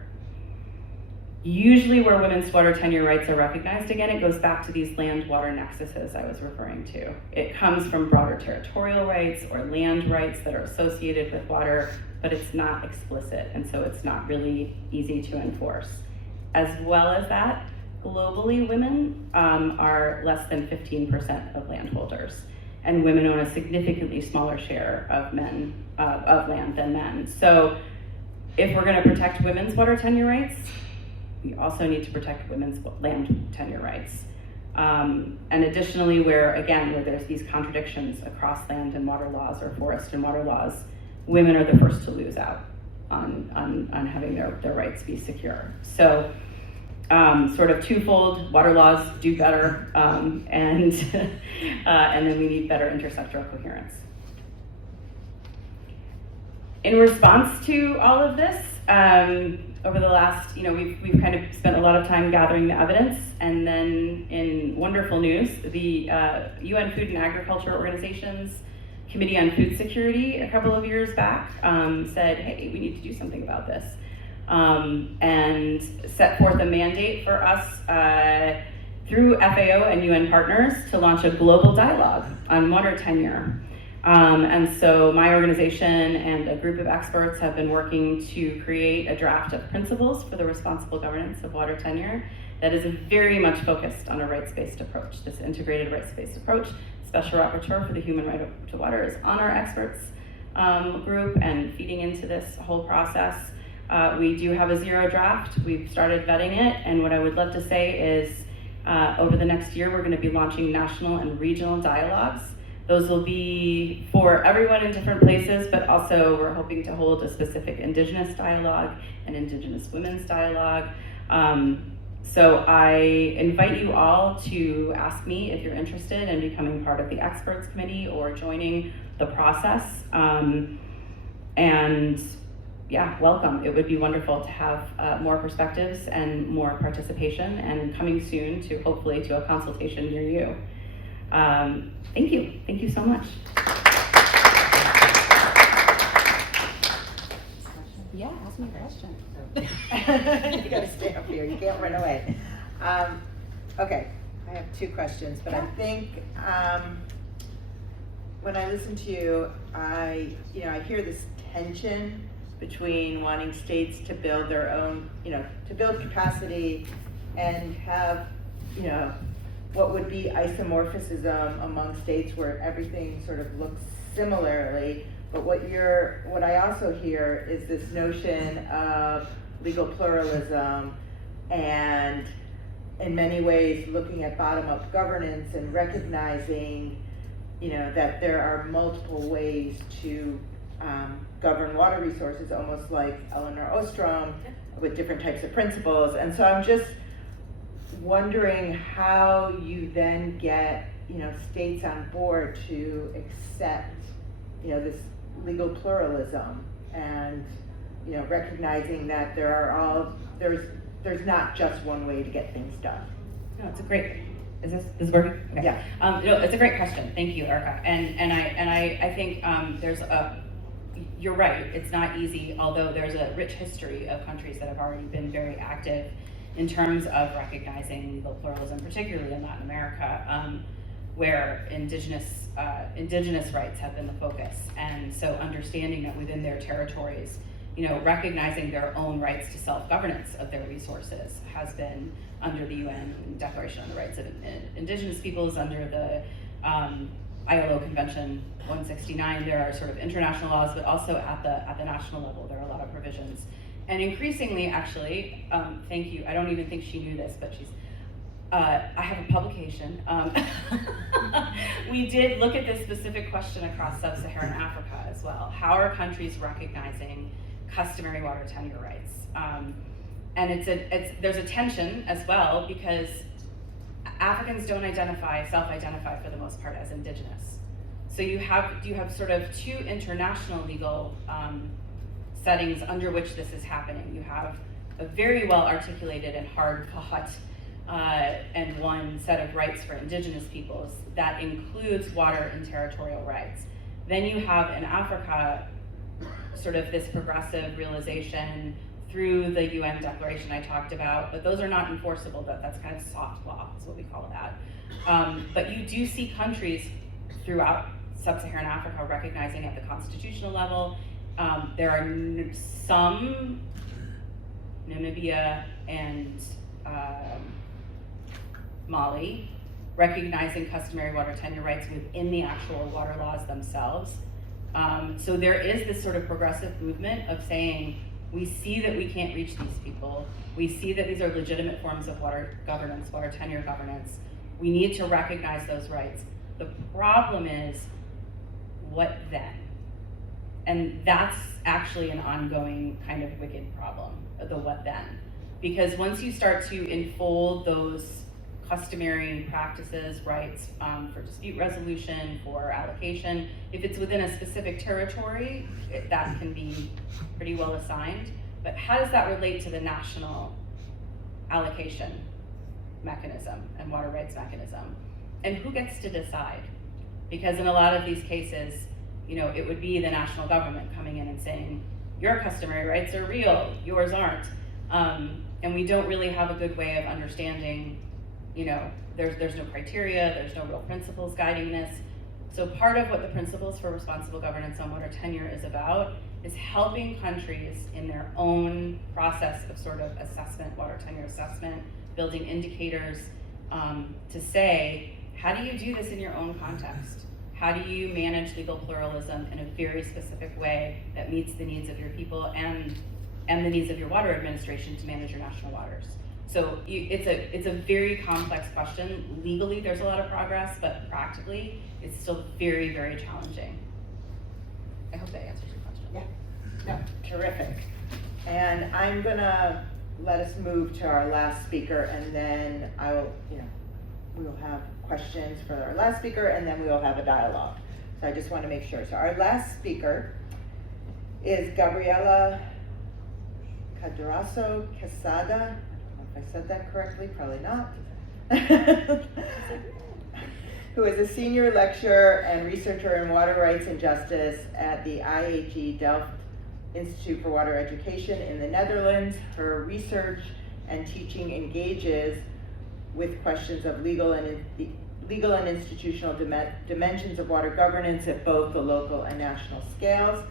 Usually where women's water tenure rights are recognized, again, it goes back to these land-water nexuses I was referring to. It comes from broader territorial rights or land rights that are associated with water, but it's not explicit, and so it's not really easy to enforce. As well as that, globally, women are less than 15% of landholders, and women own a significantly smaller share of land than men. So if we're going to protect women's water tenure rights, we also need to protect women's land tenure rights. And additionally, where there's these contradictions across land and water laws or forest and water laws, women are the first to lose out on having their rights be secure. So sort of twofold, water laws do better, and then we need better intersectoral coherence. In response to all of this, over the last, we've kind of spent a lot of time gathering the evidence, and then in wonderful news, the UN Food and Agriculture Organization's Committee on Food Security a couple of years back said, hey, we need to do something about this, and set forth a mandate for us through FAO and UN partners to launch a global dialogue on water tenure. And so my organization and a group of experts have been working to create a draft of principles for the responsible governance of water tenure that is very much focused on a rights-based approach. This integrated rights-based approach, Special Rapporteur for the Human Right to Water is on our experts group and feeding into this whole process. We do have a zero draft. We've started vetting it, and what I would love to say is over the next year, we're going to be launching national and regional dialogues. Those will be for everyone in different places, but also we're hoping to hold a specific Indigenous dialogue and Indigenous women's dialogue. So I invite you all to ask me if you're interested in becoming part of the experts committee or joining the process. And yeah, welcome. It would be wonderful to have more perspectives and more participation, and coming soon to hopefully to a consultation near you. Thank you. Thank you so much. Yeah, ask me a question. You gotta stay up here, you can't run away. Okay, I have two questions, but I think when I listen to you, I hear this tension between wanting states to build their own, to build capacity and have, what would be isomorphism among states where everything sort of looks similarly. But what I also hear is this notion of legal pluralism and in many ways looking at bottom-up governance and recognizing, that there are multiple ways to govern water resources, almost like Eleanor Ostrom with different types of principles. And so I'm just wondering how you then get, states on board to accept, this legal pluralism and, recognizing that there's not just one way to get things done. No, it's a great. Is this working? Okay. Yeah. No, it's a great question. Thank you, Erica. And I think you're right. It's not easy, although there's a rich history of countries that have already been very active in terms of recognizing legal pluralism, particularly in Latin America, where indigenous rights have been the focus. And so understanding that within their territories, recognizing their own rights to self-governance of their resources has been under the UN Declaration on the Rights of Indigenous Peoples, under the ILO Convention 169. There are sort of international laws, but also at the national level, there are a lot of provisions. And increasingly, actually, thank you. I don't even think she knew this, but I have a publication. We did look at this specific question across sub-Saharan Africa as well. How are countries recognizing customary water tenure rights? And there's a tension as well, because Africans don't self-identify for the most part as indigenous. So you have sort of two international legal settings under which this is happening. You have a very well articulated and hard-fought and one set of rights for indigenous peoples that includes water and territorial rights. Then you have in Africa sort of this progressive realization through the UN declaration I talked about, but those are not enforceable. That's kind of soft law, is what we call that. But you do see countries throughout sub-Saharan Africa recognizing at the constitutional level. There are some, Namibia and Mali, recognizing customary water tenure rights within the actual water laws themselves. So there is this sort of progressive movement of saying, we see that we can't reach these people. We see that these are legitimate forms of water governance, water tenure governance. We need to recognize those rights. The problem is, what then? And that's actually an ongoing kind of wicked problem, the what then. Because once you start to enfold those customary practices, rights for dispute resolution, for allocation, if it's within a specific territory, that can be pretty well assigned. But how does that relate to the national allocation mechanism and water rights mechanism? And who gets to decide? Because in a lot of these cases, it would be the national government coming in and saying, your customary rights are real, yours aren't. And we don't really have a good way of understanding, there's no criteria, there's no real principles guiding this. So part of what the Principles for Responsible Governance on Water Tenure is about is helping countries in their own process of sort of assessment, water tenure assessment, building indicators to say, how do you do this in your own context? How do you manage legal pluralism in a very specific way that meets the needs of your people and the needs of your water administration to manage your national waters? So it's a very complex question. Legally, there's a lot of progress, but practically, it's still very, very challenging. I hope that answers your question. Yeah, terrific. And I'm gonna let us move to our last speaker, and then we will have questions for our last speaker, and then we will have a dialogue. So I just want to make sure. So our last speaker is Gabriela Cadrasso Quesada. I don't know if I said that correctly, probably not. Who is a senior lecturer and researcher in water rights and justice at the IHE Delft Institute for Water Education in the Netherlands. Her research and teaching engages with questions of legal and institutional dimensions of water governance at both the local and national scales.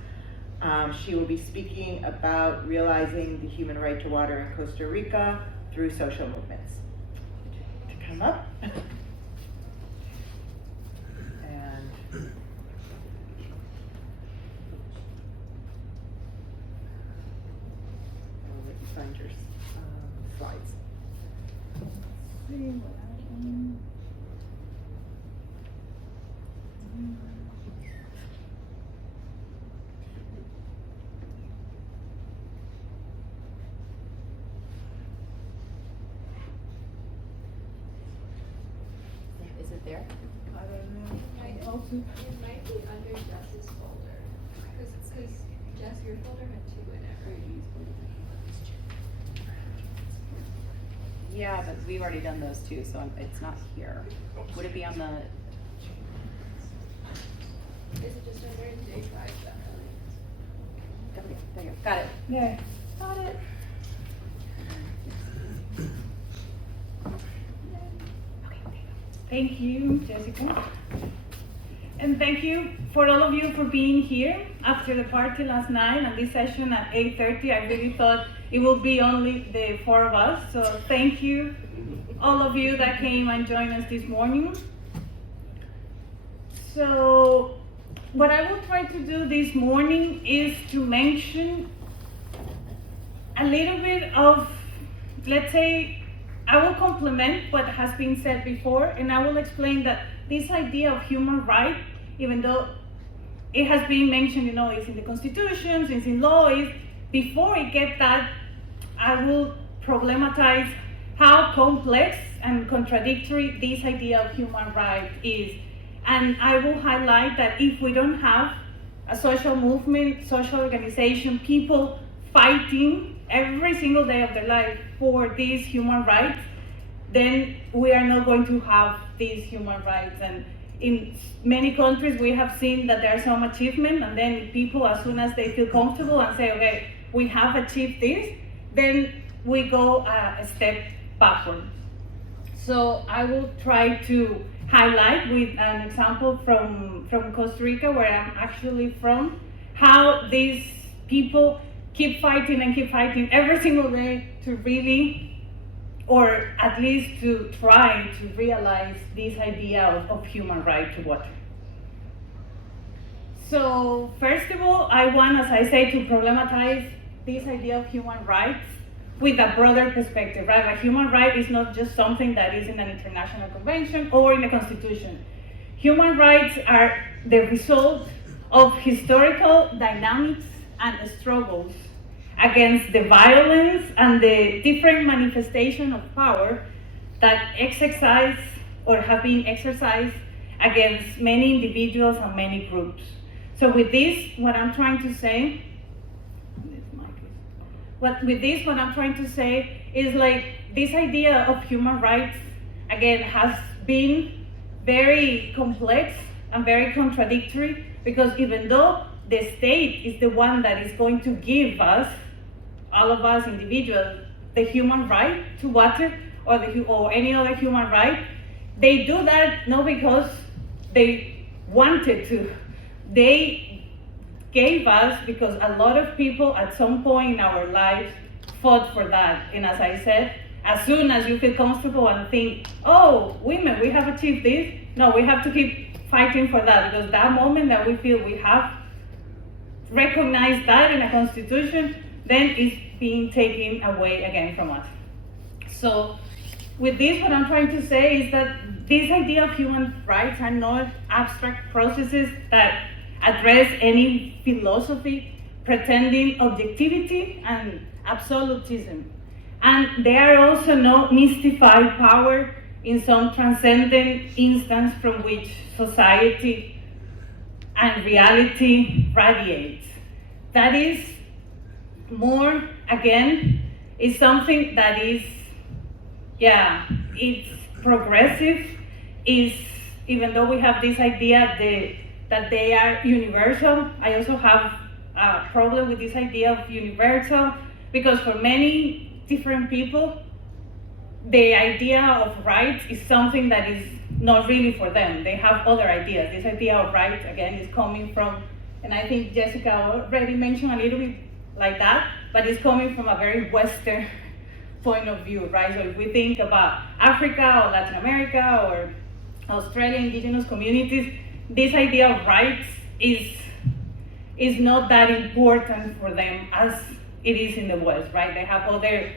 She will be speaking about realizing the human right to water in Costa Rica through social movements. To come up. And I'll let you find your slides. It might be under Jess's folder, because Jess, your folder had 2 in it, right? Yeah, but we've already done those two, so it's not here. Would it be on the, Is it just under J5 then? there you go, got it. Yeah. Got it. Thank you, Jessica. And thank you for all of you for being here after the party last night and this session at 8:30. I really thought it would be only the 4 of us. So thank you, all of you that came and joined us this morning. So what I will try to do this morning is to mention a little bit of, let's say, I will complement what has been said before, and I will explain that this idea of human right, even though it has been mentioned, it's in the Constitution, it's in law, before I get that, I will problematize how complex and contradictory this idea of human right is. And I will highlight that if we don't have a social movement, social organization, people fighting every single day of their life for these human rights, then we are not going to have these human rights. And in many countries, we have seen that there are some achievement, and then people, as soon as they feel comfortable and say, okay, we have achieved this, then we go a step backward. So I will try to highlight with an example from Costa Rica, where I'm actually from, how these people keep fighting and keep fighting every single day to really, or at least to try to realize this idea of human right to water. So first of all, I want, as I say, to problematize this idea of human rights with a broader perspective, right? Like, human right is not just something that is in an international convention or in a constitution. Human rights are the result of historical dynamics and struggles against the violence and the different manifestation of power that exercise or have been exercised against many individuals and many groups. So with this, what I'm trying to say, what I'm trying to say is, like, this idea of human rights, again, has been very complex and very contradictory, because even though the state is the one that is going to give us, all of us individuals, the human right to water or any other human right, they do that not because they wanted to. They gave us because a lot of people at some point in our lives fought for that. And as I said, as soon as you feel comfortable and think, oh, women, we have achieved this, no, we have to keep fighting for that, because that moment that we feel we have recognized that in a constitution, then it's being taken away again from us. So with this, what I'm trying to say is that this idea of human rights are not abstract processes that address any philosophy pretending objectivity and absolutism. And they are also not mystified power in some transcendent instance from which society and reality radiates. That is more, again, is something that is, it's progressive, is, even though we have this idea that they are universal, I also have a problem with this idea of universal, because for many different people, the idea of rights is something that is not really for them. They have other ideas. This idea of rights, again, is coming from, and I think Jessica already mentioned a little bit like that, but it's coming from a very Western point of view, right? So if we think about Africa or Latin America or Australian indigenous communities, this idea of rights is not that important for them as it is in the West, right? They have other,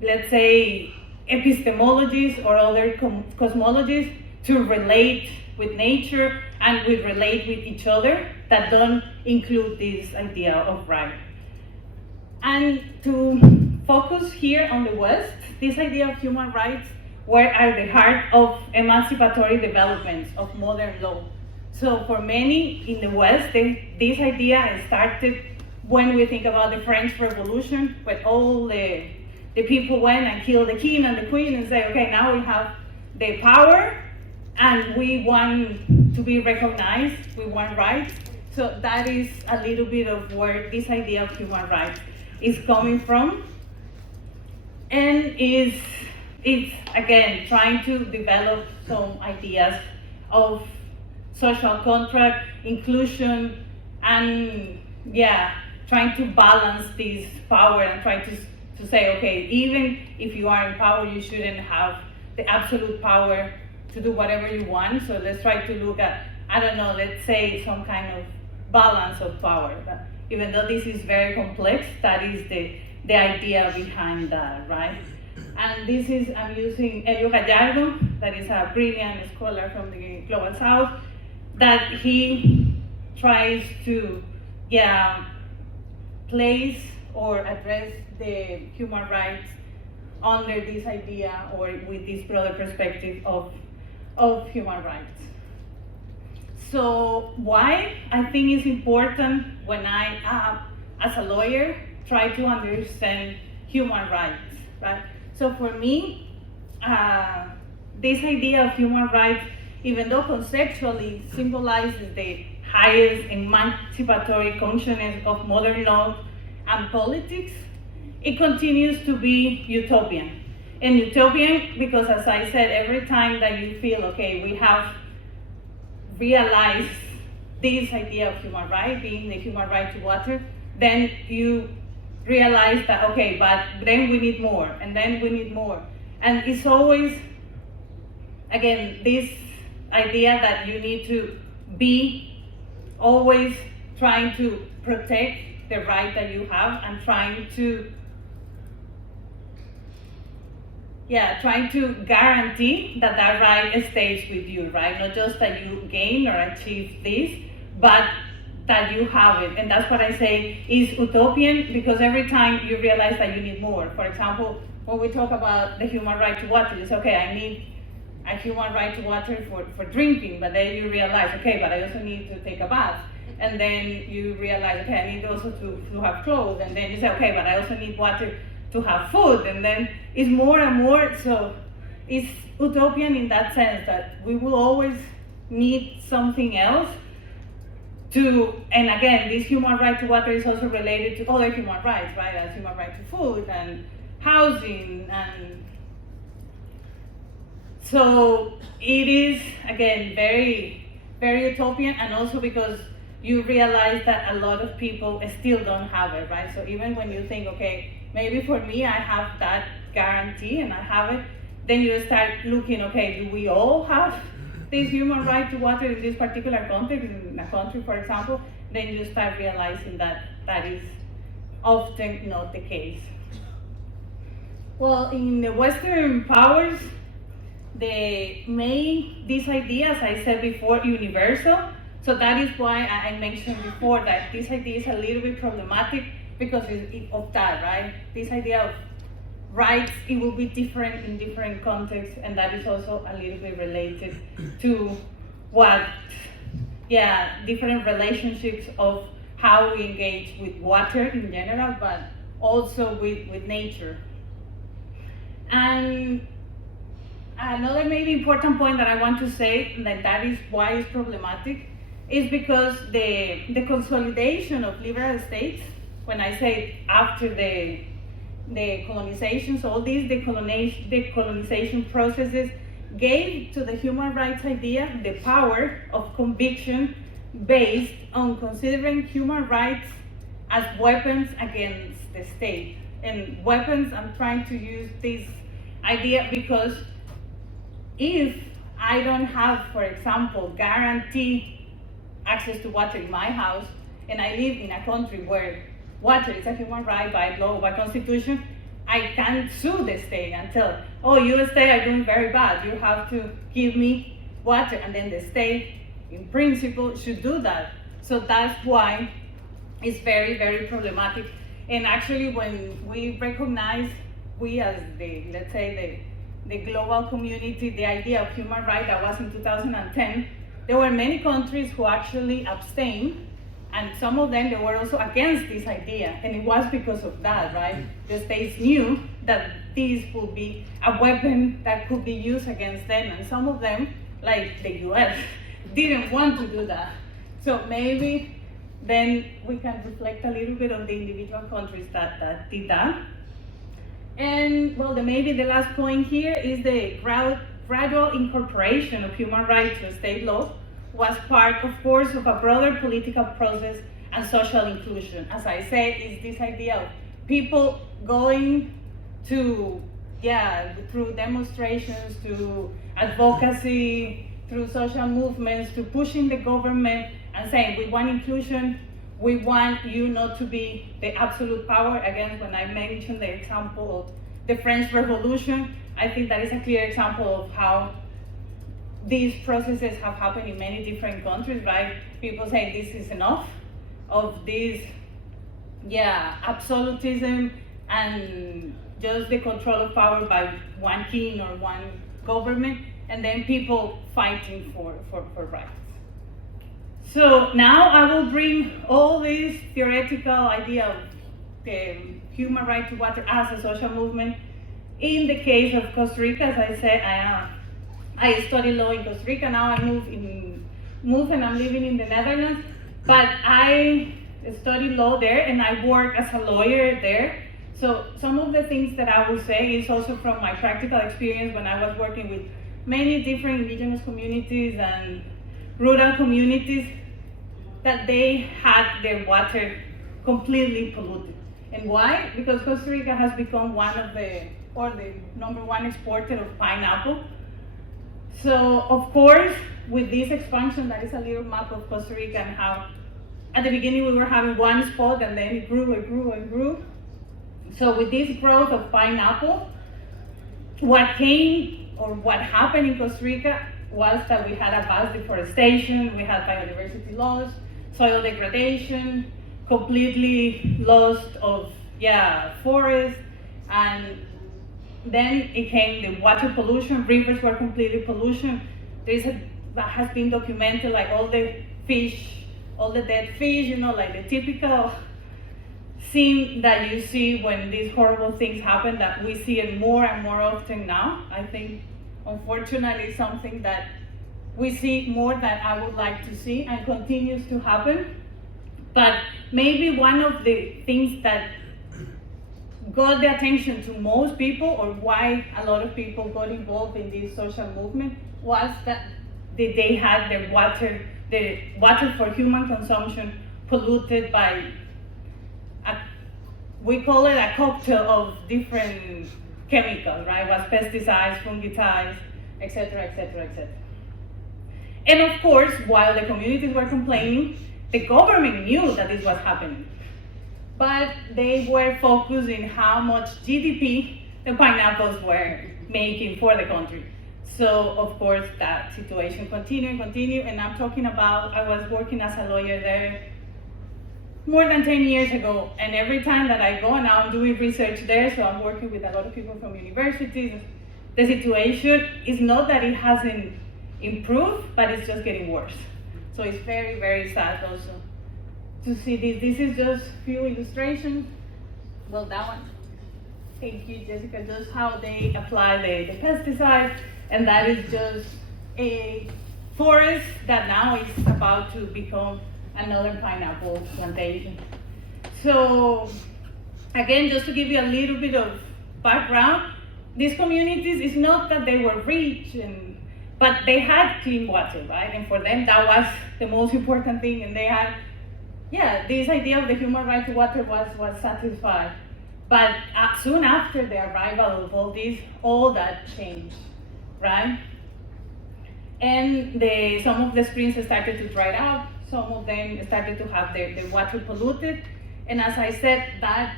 let's say, epistemologies or other cosmologies to relate with nature and we relate with each other that don't include this idea of right. And to focus here on the West, this idea of human rights were at the heart of emancipatory developments of modern law. So for many in the West, this idea started when we think about the French Revolution, when all the people went and killed the king and the queen and say, okay, now we have the power and we want to be recognized, we want rights. So that is a little bit of where this idea of human rights is coming from. And it's again trying to develop some ideas of social contract, inclusion, and trying to balance this power and trying to say, okay, even if you are in power, you shouldn't have the absolute power to do whatever you want. So let's try to look at, I don't know, let's say some kind of balance of power. But even though this is very complex, that is the idea behind that, right? And this is, I'm using Elio Gallardo, that is a brilliant scholar from the Global South, that he tries to, place or address the human rights under this idea or with this broader perspective of human rights. So why I think it's important when I, as a lawyer, try to understand human rights, right? So for me, this idea of human rights, even though conceptually symbolizes the highest emancipatory consciousness of modern law and politics, it continues to be utopian. And utopian because, as I said, every time that you feel, okay, we have realized this idea of human right, being the human right to water, then you realize that, okay, but then we need more, and then we need more. And it's always, again, this idea that you need to be always trying to protect the right that you have and trying to guarantee that that right stays with you, right? Not just that you gain or achieve this, but that you have it. And that's what I say is utopian, because every time you realize that you need more. For example, when we talk about the human right to water, it's okay, I need a human right to water for drinking, but then you realize, okay, but I also need to take a bath. And then you realize, okay, I need also to have clothes. And then you say, okay, but I also need water to have food. And then it's more and more. So it's utopian in that sense that we will always need something else to, and again, this human right to water is also related to other human rights, right? As human right to food and housing. And so it is, again, very, very utopian, and also because you realize that a lot of people still don't have it, right? So even when you think, okay, maybe for me, I have that guarantee and I have it, then you start looking, okay, do we all have this human right to water in this particular context, in a country, for example? Then you start realizing that that is often not the case. Well, in the Western powers, they made this idea, as I said before, universal. So that is why I mentioned before that this idea is a little bit problematic because of that, right? This idea of rights, it will be different in different contexts, and that is also a little bit related to what, different relationships of how we engage with water in general, but also with nature. And another maybe important point that I want to say, that is why it's problematic, is because the consolidation of liberal states, when I say after the colonizations, all these decolonization processes gave to the human rights idea the power of conviction based on considering human rights as weapons against the state. And weapons, I'm trying to use this idea because if I don't have, for example, guaranteed access to water in my house, and I live in a country where water is a human right by law, by constitution, I can't sue the state and tell, oh, you state are doing very bad, you have to give me water, and then the state, in principle, should do that. So that's why it's very, very problematic. And actually, when we recognize, we as the global community, the idea of human rights, that was in 2010, there were many countries who actually abstained, and some of them, they were also against this idea, and it was because of that, right? The states knew that this would be a weapon that could be used against them, and some of them, like the US, didn't want to do that. So maybe then we can reflect a little bit on the individual countries that did that. And well, maybe the last point here is the gradual incorporation of human rights to state law was part, of course, of a broader political process and social inclusion. As I said, is this idea of people going to, through demonstrations, to advocacy, through social movements, to pushing the government and saying, we want inclusion, we want you not to be the absolute power. Again, when I mentioned the example of the French Revolution, I think that is a clear example of how these processes have happened in many different countries, right? People say this is enough of this, absolutism and just the control of power by one king or one government, and then people fighting for rights. So now I will bring all this theoretical idea of the human right to water as a social movement. In the case of Costa Rica, as I said, I studied law in Costa Rica. Now I moved and I'm living in the Netherlands. But I studied law there and I work as a lawyer there. So some of the things that I will say is also from my practical experience when I was working with many different indigenous communities and rural communities, that they had their water completely polluted. And why? Because Costa Rica has become the number one exporter of pineapple. So of course, with this expansion, that is a little map of Costa Rica and how at the beginning we were having one spot and then it grew and grew and grew. So with this growth of pineapple, what happened in Costa Rica was that we had a vast deforestation, we had biodiversity loss, soil degradation, completely lost of forests, and then it came the water pollution. Rivers were completely pollution. That has been documented, like all the fish, all the dead fish, like the typical scene that you see when these horrible things happen, that we see it more and more often now. I think, unfortunately, something that we see more than I would like to see and continues to happen. But maybe one of the things that got the attention to most people, or why a lot of people got involved in this social movement, was that they had the water for human consumption polluted by, we call it a cocktail of different chemicals, right? It was pesticides, fungicides, etc., etc., etc. And of course, while the communities were complaining, the government knew that this was happening. But they were focused in how much GDP the pineapples were making for the country. So of course, that situation continued, and I'm talking about, I was working as a lawyer there more than 10 years ago, and every time that I go, now I'm doing research there, so I'm working with a lot of people from universities. The situation is not that it hasn't improved, but it's just getting worse. So it's very, very sad also to see this. This is just a few illustrations. Well, that one. Thank you, Jessica. Just how they apply the pesticides, and that is just a forest that now is about to become another pineapple plantation. So again, just to give you a little bit of background, these communities, it's not that they were rich, but they had clean water, right? And for them, that was the most important thing. And they had, this idea of the human right to water was satisfied. But soon after the arrival of all this, all that changed, right? And some of the springs started to dry out. Some of them started to have their water polluted. And as I said, that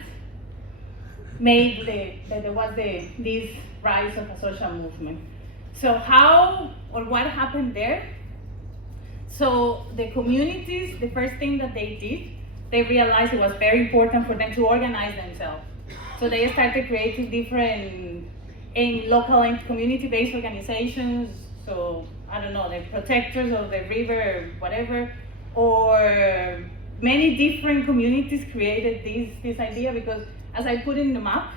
made this rise of a social movement. So what happened there? So the communities, the first thing that they did, they realized it was very important for them to organize themselves. So they started creating different local and community-based organizations. So I don't know, the protectors of the river or whatever, or many different communities created this idea, because as I put in the map,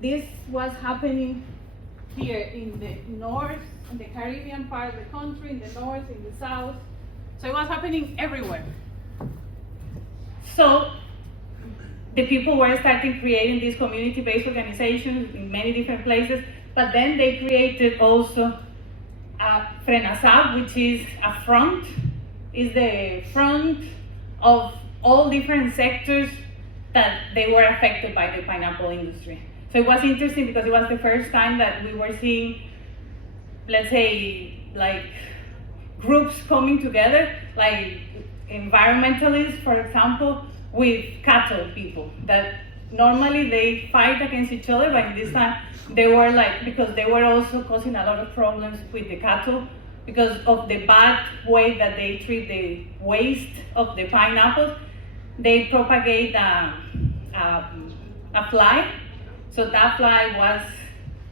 this was happening here in the north, in the Caribbean part of the country, in the north, in the south. So it was happening everywhere. So the people were starting creating these community-based organizations in many different places, but then they created also a FRENASAB, which is a front, is the front of all different sectors that they were affected by the pineapple industry. So it was interesting because it was the first time that we were seeing, let's say, like groups coming together, like environmentalists, for example, with cattle people, that normally they fight against each other, but this time they were like, because they were also causing a lot of problems with the cattle because of the bad way that they treat the waste of the pineapples. They propagate a fly, so that fly was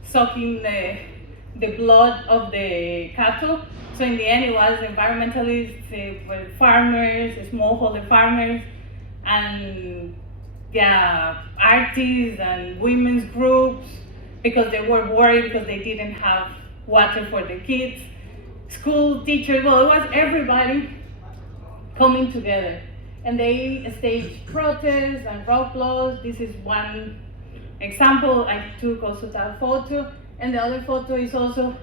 sucking the blood of the cattle. So in the end, it was environmentalists, farmers, smallholder farmers, and artists and women's groups, because they were worried because they didn't have water for the kids, school teachers, well, it was everybody coming together. And they staged protests and roadblocks. This is one example. I took also that photo. And the other photo is also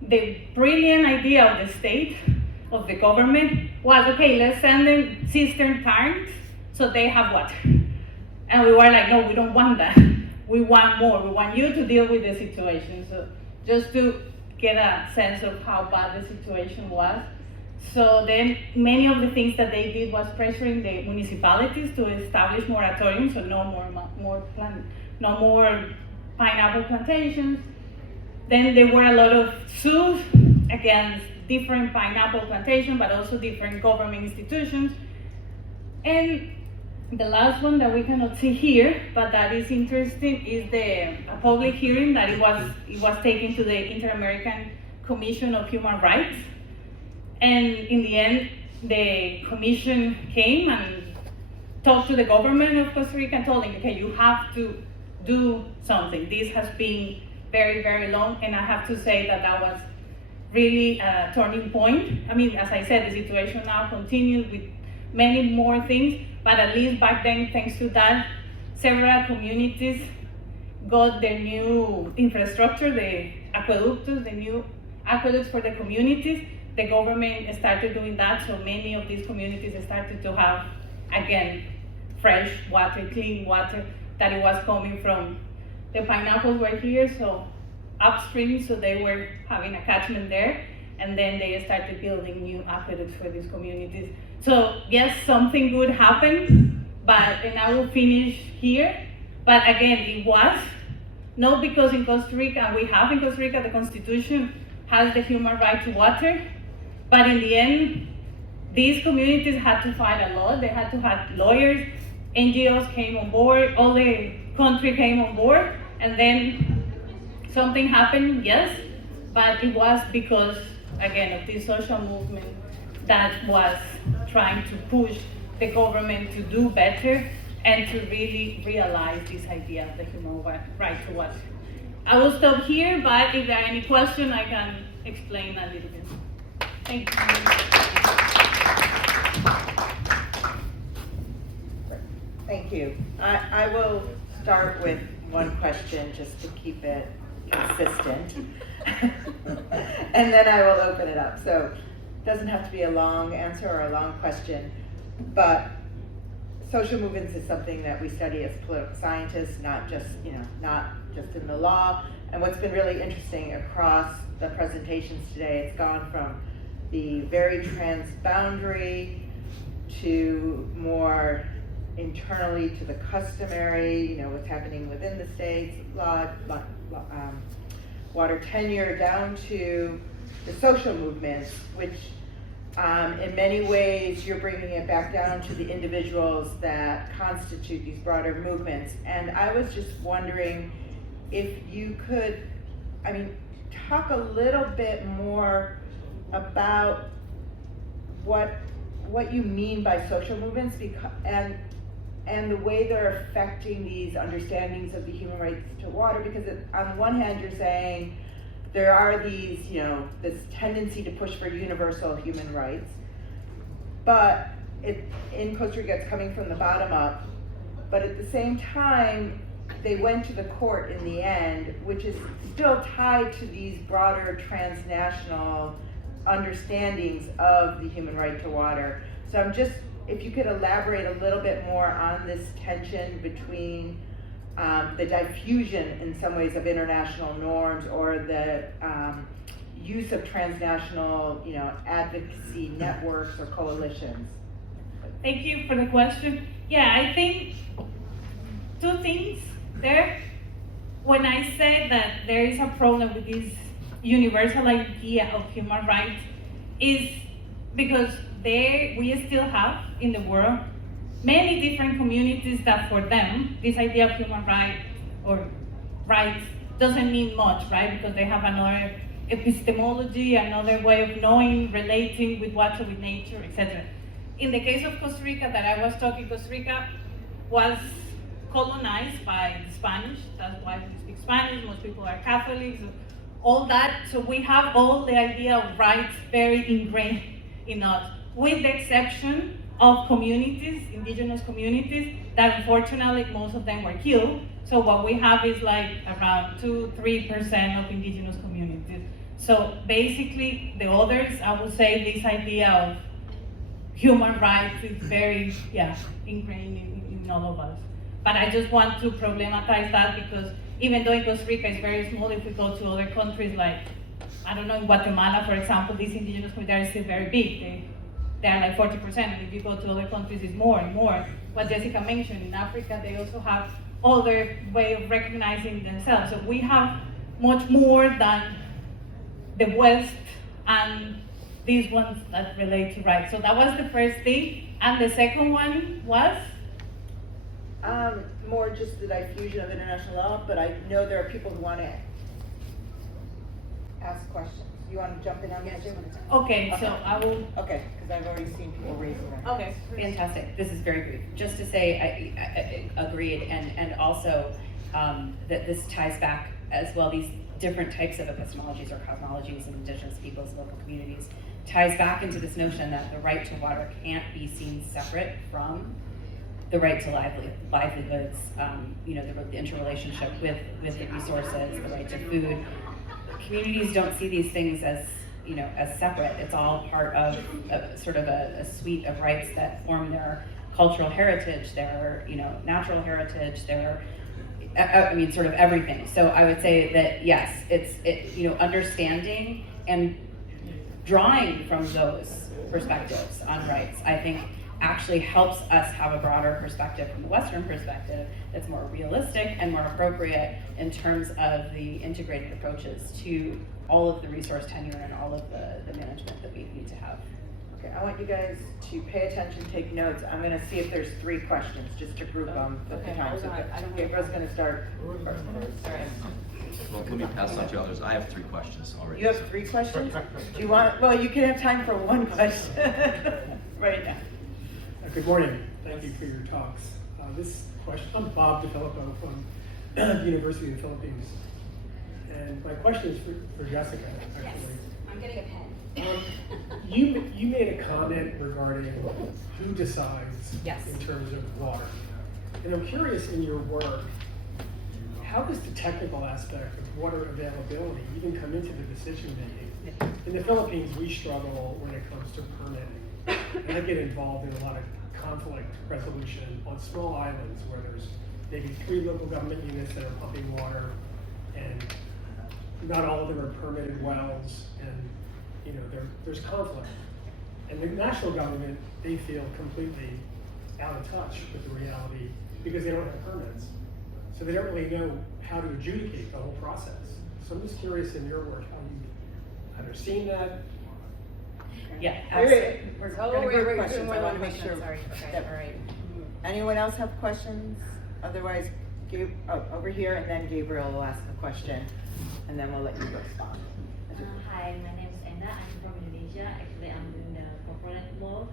the brilliant idea of the state, of the government, was, okay, let's send them cistern tanks so they have water. And we were like, no, we don't want that. We want more. We want you to deal with the situation. So just to get a sense of how bad the situation was. So then many of the things that they did was pressuring the municipalities to establish moratoriums, so no more pineapple plantations. Then there were a lot of suits against different pineapple plantations, but also different government institutions. And the last one that we cannot see here, but that is interesting, is a public hearing that it was taken to the Inter-American Commission of Human Rights. And in the end, the commission came and talked to the government of Costa Rica and told them, okay, you have to do something. This has been very, very long, and I have to say that that was really a turning point. I mean, as I said, the situation now continues with many more things, but at least back then, thanks to that, several communities got their new infrastructure, the aqueductos, the new aqueducts for the communities. The government started doing that, so many of these communities started to have, again, fresh water, clean water, that it was coming from. The pineapples were here, so upstream, so they were having a catchment there, and then they started building new aqueducts for these communities. So yes, something good happened, and I will finish here, but again, it was not because in Costa Rica, we have in Costa Rica, the Constitution has the human right to water, but in the end, these communities had to fight a lot. They had to have lawyers, NGOs came on board, all the country came on board, and then something happened, yes, but it was because, again, of this social movement that was trying to push the government to do better and to really realize this idea of the human right to water. I will stop here, but if there are any questions, I can explain a little bit. Thank you. Thank you. I will start with one question just to keep it consistent. And then I will open it up. So it doesn't have to be a long answer or a long question, but social movements is something that we study as political scientists, not just in the law. And what's been really interesting across the presentations today, it's gone from the very transboundary to more internally to the customary, what's happening within the states, water tenure, down to the social movements, which in many ways you're bringing it back down to the individuals that constitute these broader movements. And I was just wondering if you could, talk a little bit more about what you mean by social movements and the way they're affecting these understandings of the human rights to water, because on one hand you're saying there are these, this tendency to push for universal human rights, but in Costa Rica it's coming from the bottom up, but at the same time they went to the court in the end, which is still tied to these broader transnational understandings of the human right to water. So if you could elaborate a little bit more on this tension between the diffusion in some ways of international norms, or the use of transnational, advocacy networks or coalitions. Thank you for the question. Yeah, I think two things there. When I say that there is a problem with this universal idea of human rights, is because we still have in the world many different communities that for them this idea of human rights or rights doesn't mean much, right? Because they have another epistemology, another way of knowing, relating with water, with nature, etc. In the case of Costa Rica that I was talking, Costa Rica was colonized by the Spanish. That's why we speak Spanish. Most people are Catholics. All that. So we have all the idea of rights very ingrained in us, with the exception of communities, indigenous communities, that unfortunately most of them were killed. So what we have is like around 2-3% of indigenous communities. So basically the others, I would say this idea of human rights is very, ingrained in all of us. But I just want to problematize that, because even though in Costa Rica is very small, if we go to other countries like, I don't know, in Guatemala, for example, these indigenous communities are still very big. They are like 40%, and if you go to other countries, it's more and more. What Jessica mentioned, in Africa, they also have other way of recognizing themselves. So we have much more than the West and these ones that relate to rights. So that was the first thing. And the second one was? More just the diffusion of international law, but I know there are people who want to ask questions. You want to jump in on that? Okay, so I will. Okay, because I've already seen people raising their hands. Okay. Fantastic. This is very brief. Just to say, I agreed, and also that this ties back as well, these different types of epistemologies or cosmologies in indigenous peoples, local communities, ties back into this notion that the right to water can't be seen separate from the right to livelihoods, the interrelationship with the resources, the right to food. Communities don't see these things as separate. It's all part of sort of a suite of rights that form their cultural heritage, their natural heritage, their sort of everything. So I would say that yes, it's understanding and drawing from those perspectives on rights, I think actually helps us have a broader perspective from the Western perspective that's more realistic and more appropriate in terms of the integrated approaches to all of the resource tenure and all of the management that we need to have. Okay, I want you guys to pay attention, take notes. I'm going to see if there's 3 questions, just to group them at the time. So Gabriel's going to start first. Well, let me pass on to others. I have 3 questions already. You have 3 questions? Do you want? Well, you can have time for 1 question right now. Good morning. Thank you for your talks. This question, I'm Bob DeFilippo from the University of the Philippines. And my question is for Jessica, actually. Yes, I'm getting a pen. You made a comment regarding who decides Yes. in terms of water. And I'm curious, in your work, how does the technical aspect of water availability even come into the decision making? In the Philippines, we struggle when it comes to permitting. And I get involved in a lot of conflict resolution on small islands where there's maybe 3 local government units that are pumping water, and not all of them are permitted wells, and there's conflict. And the national government, they feel completely out of touch with the reality because they don't have permits. So they don't really know how to adjudicate the whole process. So I'm just curious in your work how you've either seen that. Yeah, Wait, we're Oh, going to wait, group we're questions. doing more I than want to one make question. sure. Sorry. Okay, that- all right. Anyone else have questions? Otherwise, over here, and then Gabriel will ask a question, and then we'll let you respond. Hi, my name is Anna. I'm from Indonesia. Actually, I'm doing the corporate law,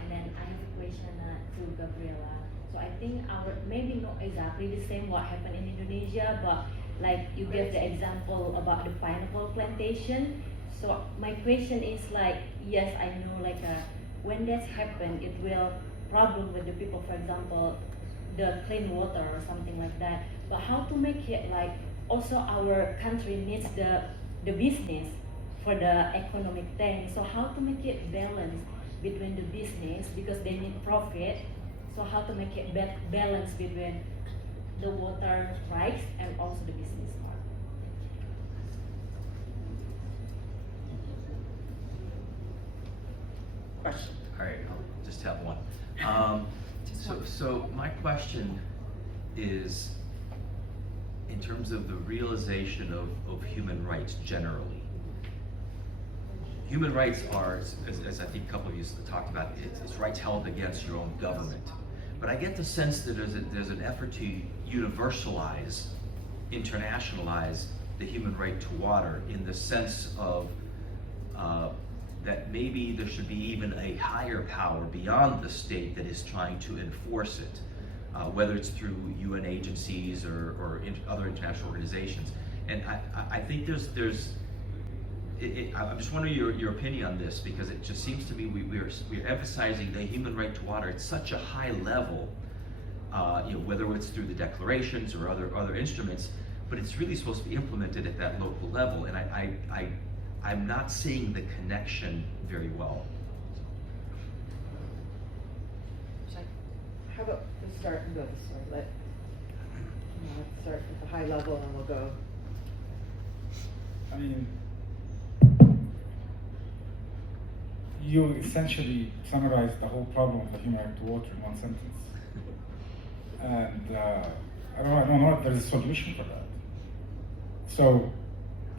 and then I have a question to Gabriela. So I think our maybe not exactly the same what happened in Indonesia, but like you gave the example about the pineapple plantation. So my question is like, yes, I know like when that happen, it will problem with the people. For example, the clean water or something like that. But how to make it like also our country needs the business for the economic thing. So how to make it balance between the business because they need profit. So how to make it balance between the water rights and also the business part. Question. All right, I'll just have one. So my question is, in terms of the realization of human rights generally. Human rights are, as I think a couple of you talked about, it's rights held against your own government. But I get the sense that there's an effort to universalize, internationalize the human right to water in the sense of that maybe there should be even a higher power beyond the state that is trying to enforce it, whether it's through UN agencies or other international organizations. And I think I'm just wondering your opinion on this, because it just seems to me we're emphasizing the human right to water at such a high level, whether it's through the declarations or other instruments, but it's really supposed to be implemented at that local level, and I'm not seeing the connection very well. How about let's start and go this way. Let's start at the high level and we'll go. I mean, you essentially summarized the whole problem of the human right to water in one sentence. And I don't know if there's a solution for that. So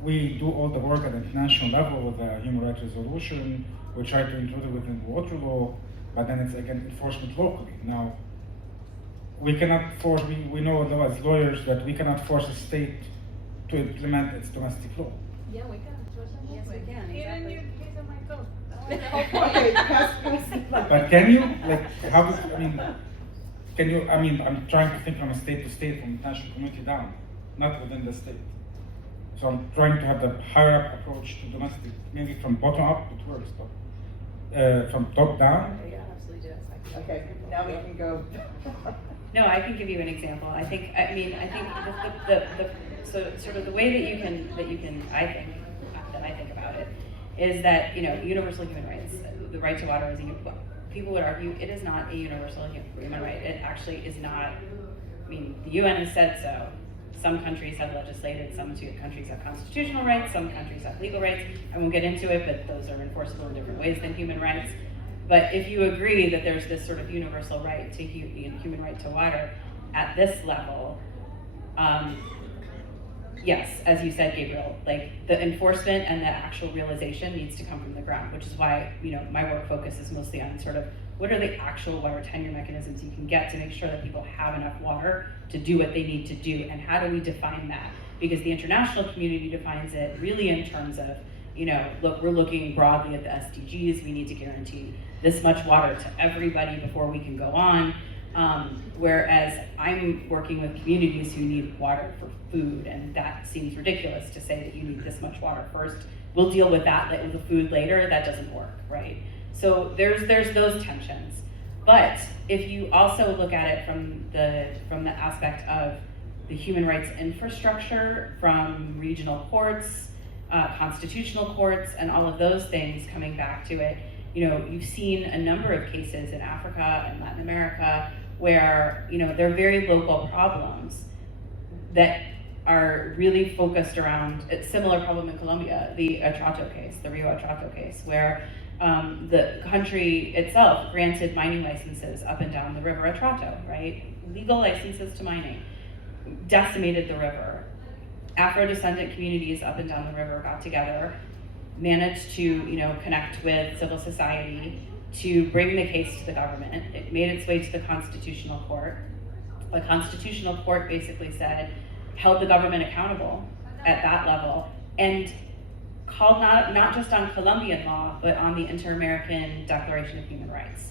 we do all the work at the international level with the human rights resolution. We try to include it within the water law, but then it's again enforcement locally. Now, we cannot force, we know as lawyers that we cannot force a state to implement its domestic law. Yeah, we can. Yes, we can, Even you case on my phone. Okay, pass. But can you, how does, can you, I'm trying to think from a state to state, from the international community down, not within the state. So I'm trying to have the higher up approach to domestic, maybe from bottom up, it works, but from top down. Yeah, absolutely do. Okay, now we can go. No, I can give you an example. I think so sort of the way that you can I think about it is that universal human rights, the right to water is people would argue it is not a universal human right. It actually is not. The UN has said so. Some countries have legislated, some countries have constitutional rights, some countries have legal rights. I won't get into it, but those are enforceable in different ways than human rights. But if you agree that there's this sort of universal right to human right to water at this level, yes, as you said, Gabriel, the enforcement and the actual realization needs to come from the ground, which is why my work focuses mostly on sort of what are the actual water tenure mechanisms you can get to make sure that people have enough water to do what they need to do, and how do we define that? Because the international community defines it really in terms of, look, we're looking broadly at the SDGs, we need to guarantee this much water to everybody before we can go on. Whereas I'm working with communities who need water for food, and that seems ridiculous to say that you need this much water first. We'll deal with that with the food later. That doesn't work, right? So there's those tensions. But if you also look at it from the aspect of the human rights infrastructure, from regional courts, constitutional courts, and all of those things coming back to it, you've seen a number of cases in Africa and Latin America where they're very local problems that are really focused around a similar problem in Colombia, the Atrato case, the Rio Atrato case, where the country itself granted mining licenses up and down the river Atrato, right? Legal licenses to mining, decimated the river. Afro-descendant communities up and down the river got together, managed to connect with civil society to bring the case to the government. It made its way to the Constitutional Court. The Constitutional Court basically held the government accountable at that level, and called not just on Colombian law, but on the Inter-American Declaration of Human Rights.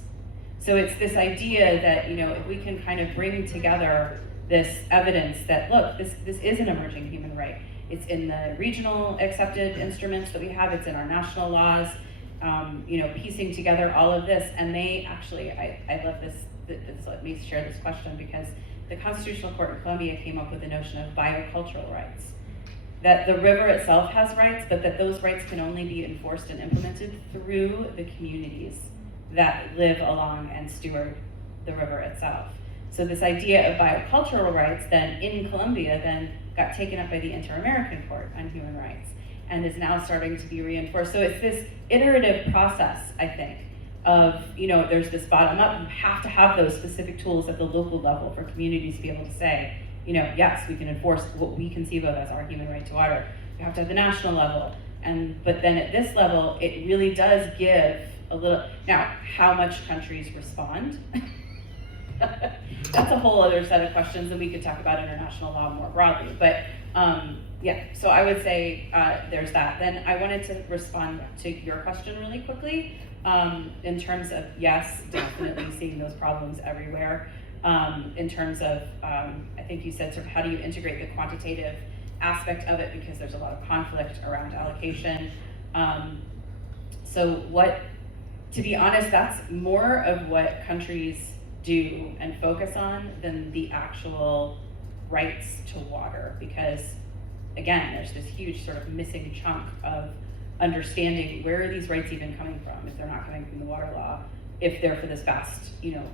So it's this idea that, you know, if we can kind of bring together this evidence that, look, this is an emerging human right. It's in the regional accepted instruments that we have, it's in our national laws, you know, piecing together all of this. And they actually, I love this, let me share this question, because the Constitutional Court in Colombia came up with the notion of biocultural rights. That the river itself has rights, but that those rights can only be enforced and implemented through the communities that live along and steward the river itself. So this idea of biocultural rights then in Colombia then got taken up by the Inter-American Court on Human Rights and is now starting to be reinforced. So it's this iterative process, I think, of, you know, there's this bottom up, you have to have those specific tools at the local level for communities to be able to say, you know, yes, we can enforce what we conceive of as our human right to water. You have to have the national level. But then at this level, it really does give a little, now, how much countries respond? That's a whole other set of questions that we could talk about international law more broadly. But yeah, so I would say there's that. Then I wanted to respond to your question really quickly in terms of, yes, definitely seeing those problems everywhere. In terms of, I think you said sort of how do you integrate the quantitative aspect of it, because there's a lot of conflict around allocation. So what, to be honest, that's more of what countries do and focus on than the actual rights to water, because again, there's this huge sort of missing chunk of understanding where are these rights even coming from if they're not coming from the water law, if they're for this vast, you know,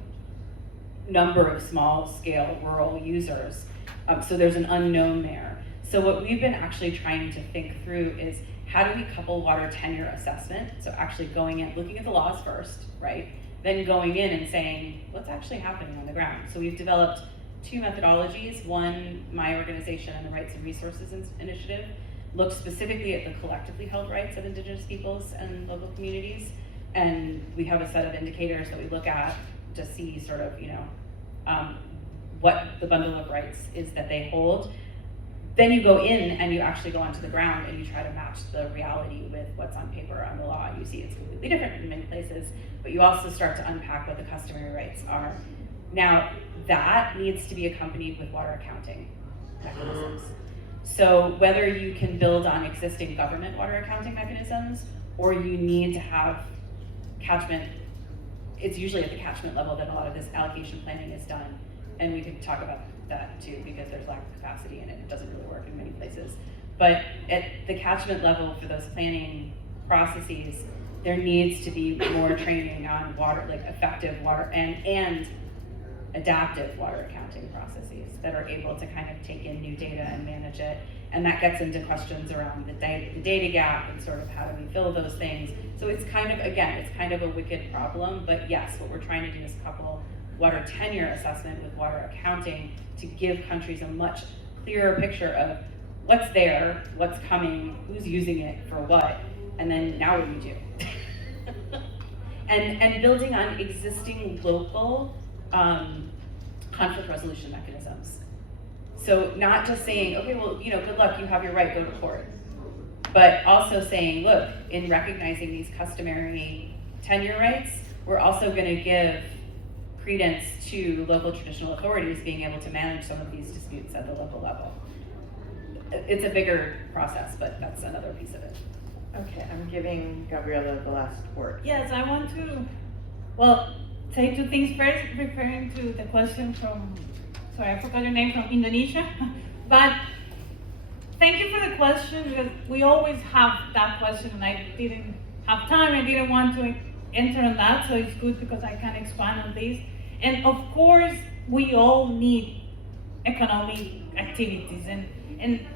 number of small scale rural users. So there's an unknown there. So what we've been actually trying to think through is how do we couple water tenure assessment? So actually going in, looking at the laws first, right? Then going in and saying, what's actually happening on the ground? So we've developed two methodologies. One, my organization and the Rights and Resources Initiative looks specifically at the collectively held rights of Indigenous peoples and local communities. And we have a set of indicators that we look at to see sort of, you know, what the bundle of rights is that they hold. Then you go in and you actually go onto the ground and you try to match the reality with what's on paper on the law. You see it's completely different in many places, but you also start to unpack what the customary rights are. Now, that needs to be accompanied with water accounting mechanisms. So whether you can build on existing government water accounting mechanisms, or you need to have catchment, it's usually at the catchment level that a lot of this allocation planning is done. And we could talk about that too, because there's lack of capacity and it doesn't really work in many places. But at the catchment level for those planning processes, there needs to be more training on water, like effective water and adaptive water accounting processes that are able to kind of take in new data and manage it. And that gets into questions around the data gap and sort of how do we fill those things. So it's kind of, again, it's kind of a wicked problem, but yes, what we're trying to do is couple water tenure assessment with water accounting to give countries a much clearer picture of what's there, what's coming, who's using it for what, and then now what do you do? and building on existing local conflict resolution mechanisms. So not just saying, okay, well, you know, good luck, you have your right, go to court. But also saying, look, in recognizing these customary tenure rights, we're also going to give credence to local traditional authorities being able to manage some of these disputes at the local level. It's a bigger process, but that's another piece of it. Okay, I'm giving Gabriela the last word. Yes, I want to, well, say two things. First, referring to the question from, sorry, I forgot your name, from Indonesia. But thank you for the question, because we always have that question, and I didn't have time, I didn't want to enter on that, so it's good because I can expand on this. And of course, we all need economic activities, and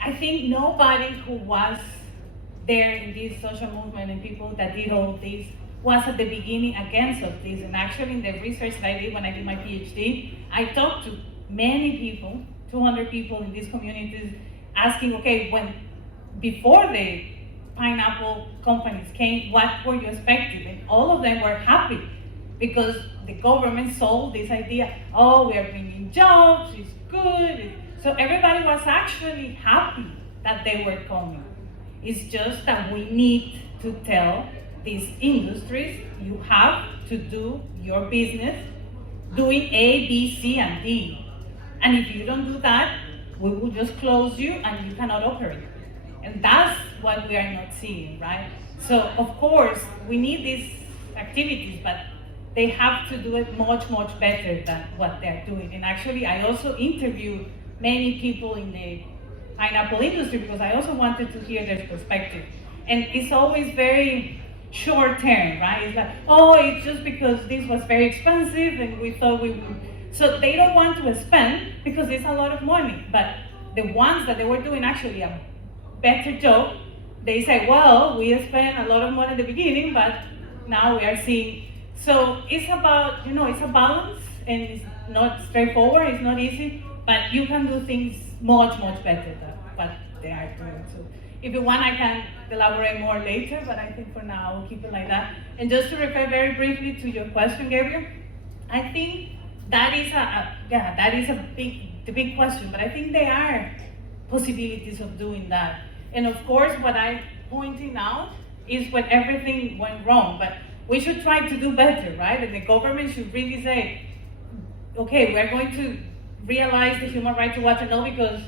I think nobody who was there in this social movement and people that did all this was at the beginning against of this. And actually in the research that I did when I did my PhD, I talked to many people, 200 people in these communities, asking, okay, before the pineapple companies came, what were you expecting? And all of them were happy because the government sold this idea, oh, we are bringing jobs, it's good. So everybody was actually happy that they were coming. It's just that we need to tell these industries, you have to do your business doing A, B, C, and D. And if you don't do that, we will just close you and you cannot operate. And that's what we are not seeing, right? So of course, we need these activities, but they have to do it much, much better than what they're doing. And actually, I also interviewed many people in the pineapple industry because I also wanted to hear their perspective. And it's always very short term, right? It's like, oh, it's just because this was very expensive and we thought we would. So they don't want to spend because it's a lot of money. But the ones that they were doing actually a better job, they say, well, we spent a lot of money at the beginning, but now we are seeing. So it's about, it's a balance, and it's not straightforward, it's not easy, but you can do things much, much better than what they are doing. So if you want, I can elaborate more later, but I think for now, I'll keep it like that. And just to refer very briefly to your question, Gabriel, I think that is the big question, but I think there are possibilities of doing that. And of course, what I'm pointing out is when everything went wrong, but we should try to do better, right? And the government should really say, okay, we're going to realize the human right to water now because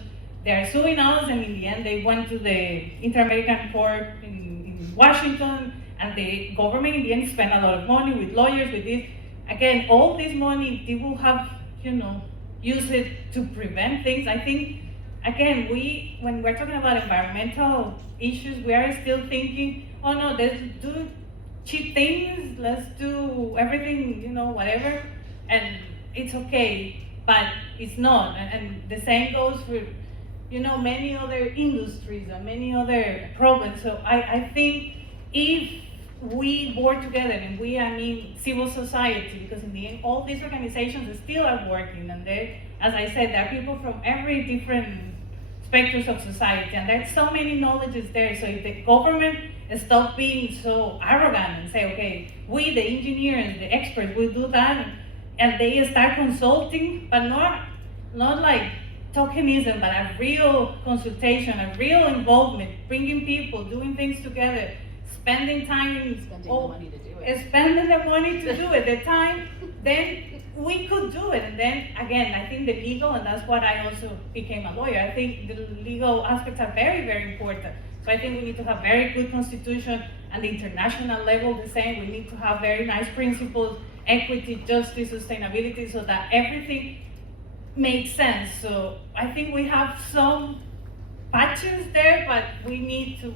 they are suing us, and in the end they went to the Inter-American Court in Washington, and the government in the end spent a lot of money with lawyers, with this. Again, all this money, they will have, use it to prevent things. I think, again, when we're talking about environmental issues, we are still thinking, oh no, let's do cheap things, let's do everything, whatever, and it's okay, but it's not. And the same goes for, many other industries or many other problems. So I think if we work together, and I mean civil society, because in the end, all these organizations still are working, and they, as I said, there are people from every different spectrums of society, and there's so many knowledges there. So if the government stop being so arrogant and say, okay, we, the engineers, the experts, will do that, and they start consulting, but not like tokenism, but a real consultation, a real involvement, bringing people, doing things together, spending time, Spending the money to do it. spending the money to do it, the time, then we could do it. And then again, I think the legal, and that's what I also became a lawyer, I think the legal aspects are very, very important. So I think we need to have very good constitution, and the international level the same. We need to have very nice principles, equity, justice, sustainability, so that everything makes sense. So I think we have some patches there, but we need to,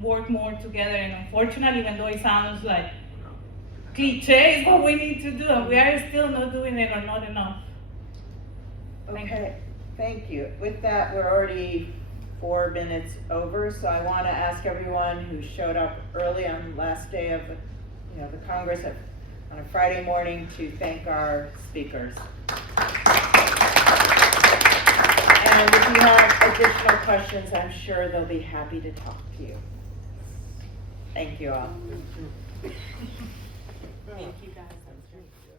work more together. And unfortunately, even though it sounds like cliche, it's what we need to do, and we are still not doing it, or not enough. Okay, thank you. With that, we're already 4 minutes over, so I want to ask everyone who showed up early on the last day of the Congress on a Friday morning to thank our speakers. And if you have additional questions, I'm sure they'll be happy to talk to you. Thank you all. Thank you guys. That was great.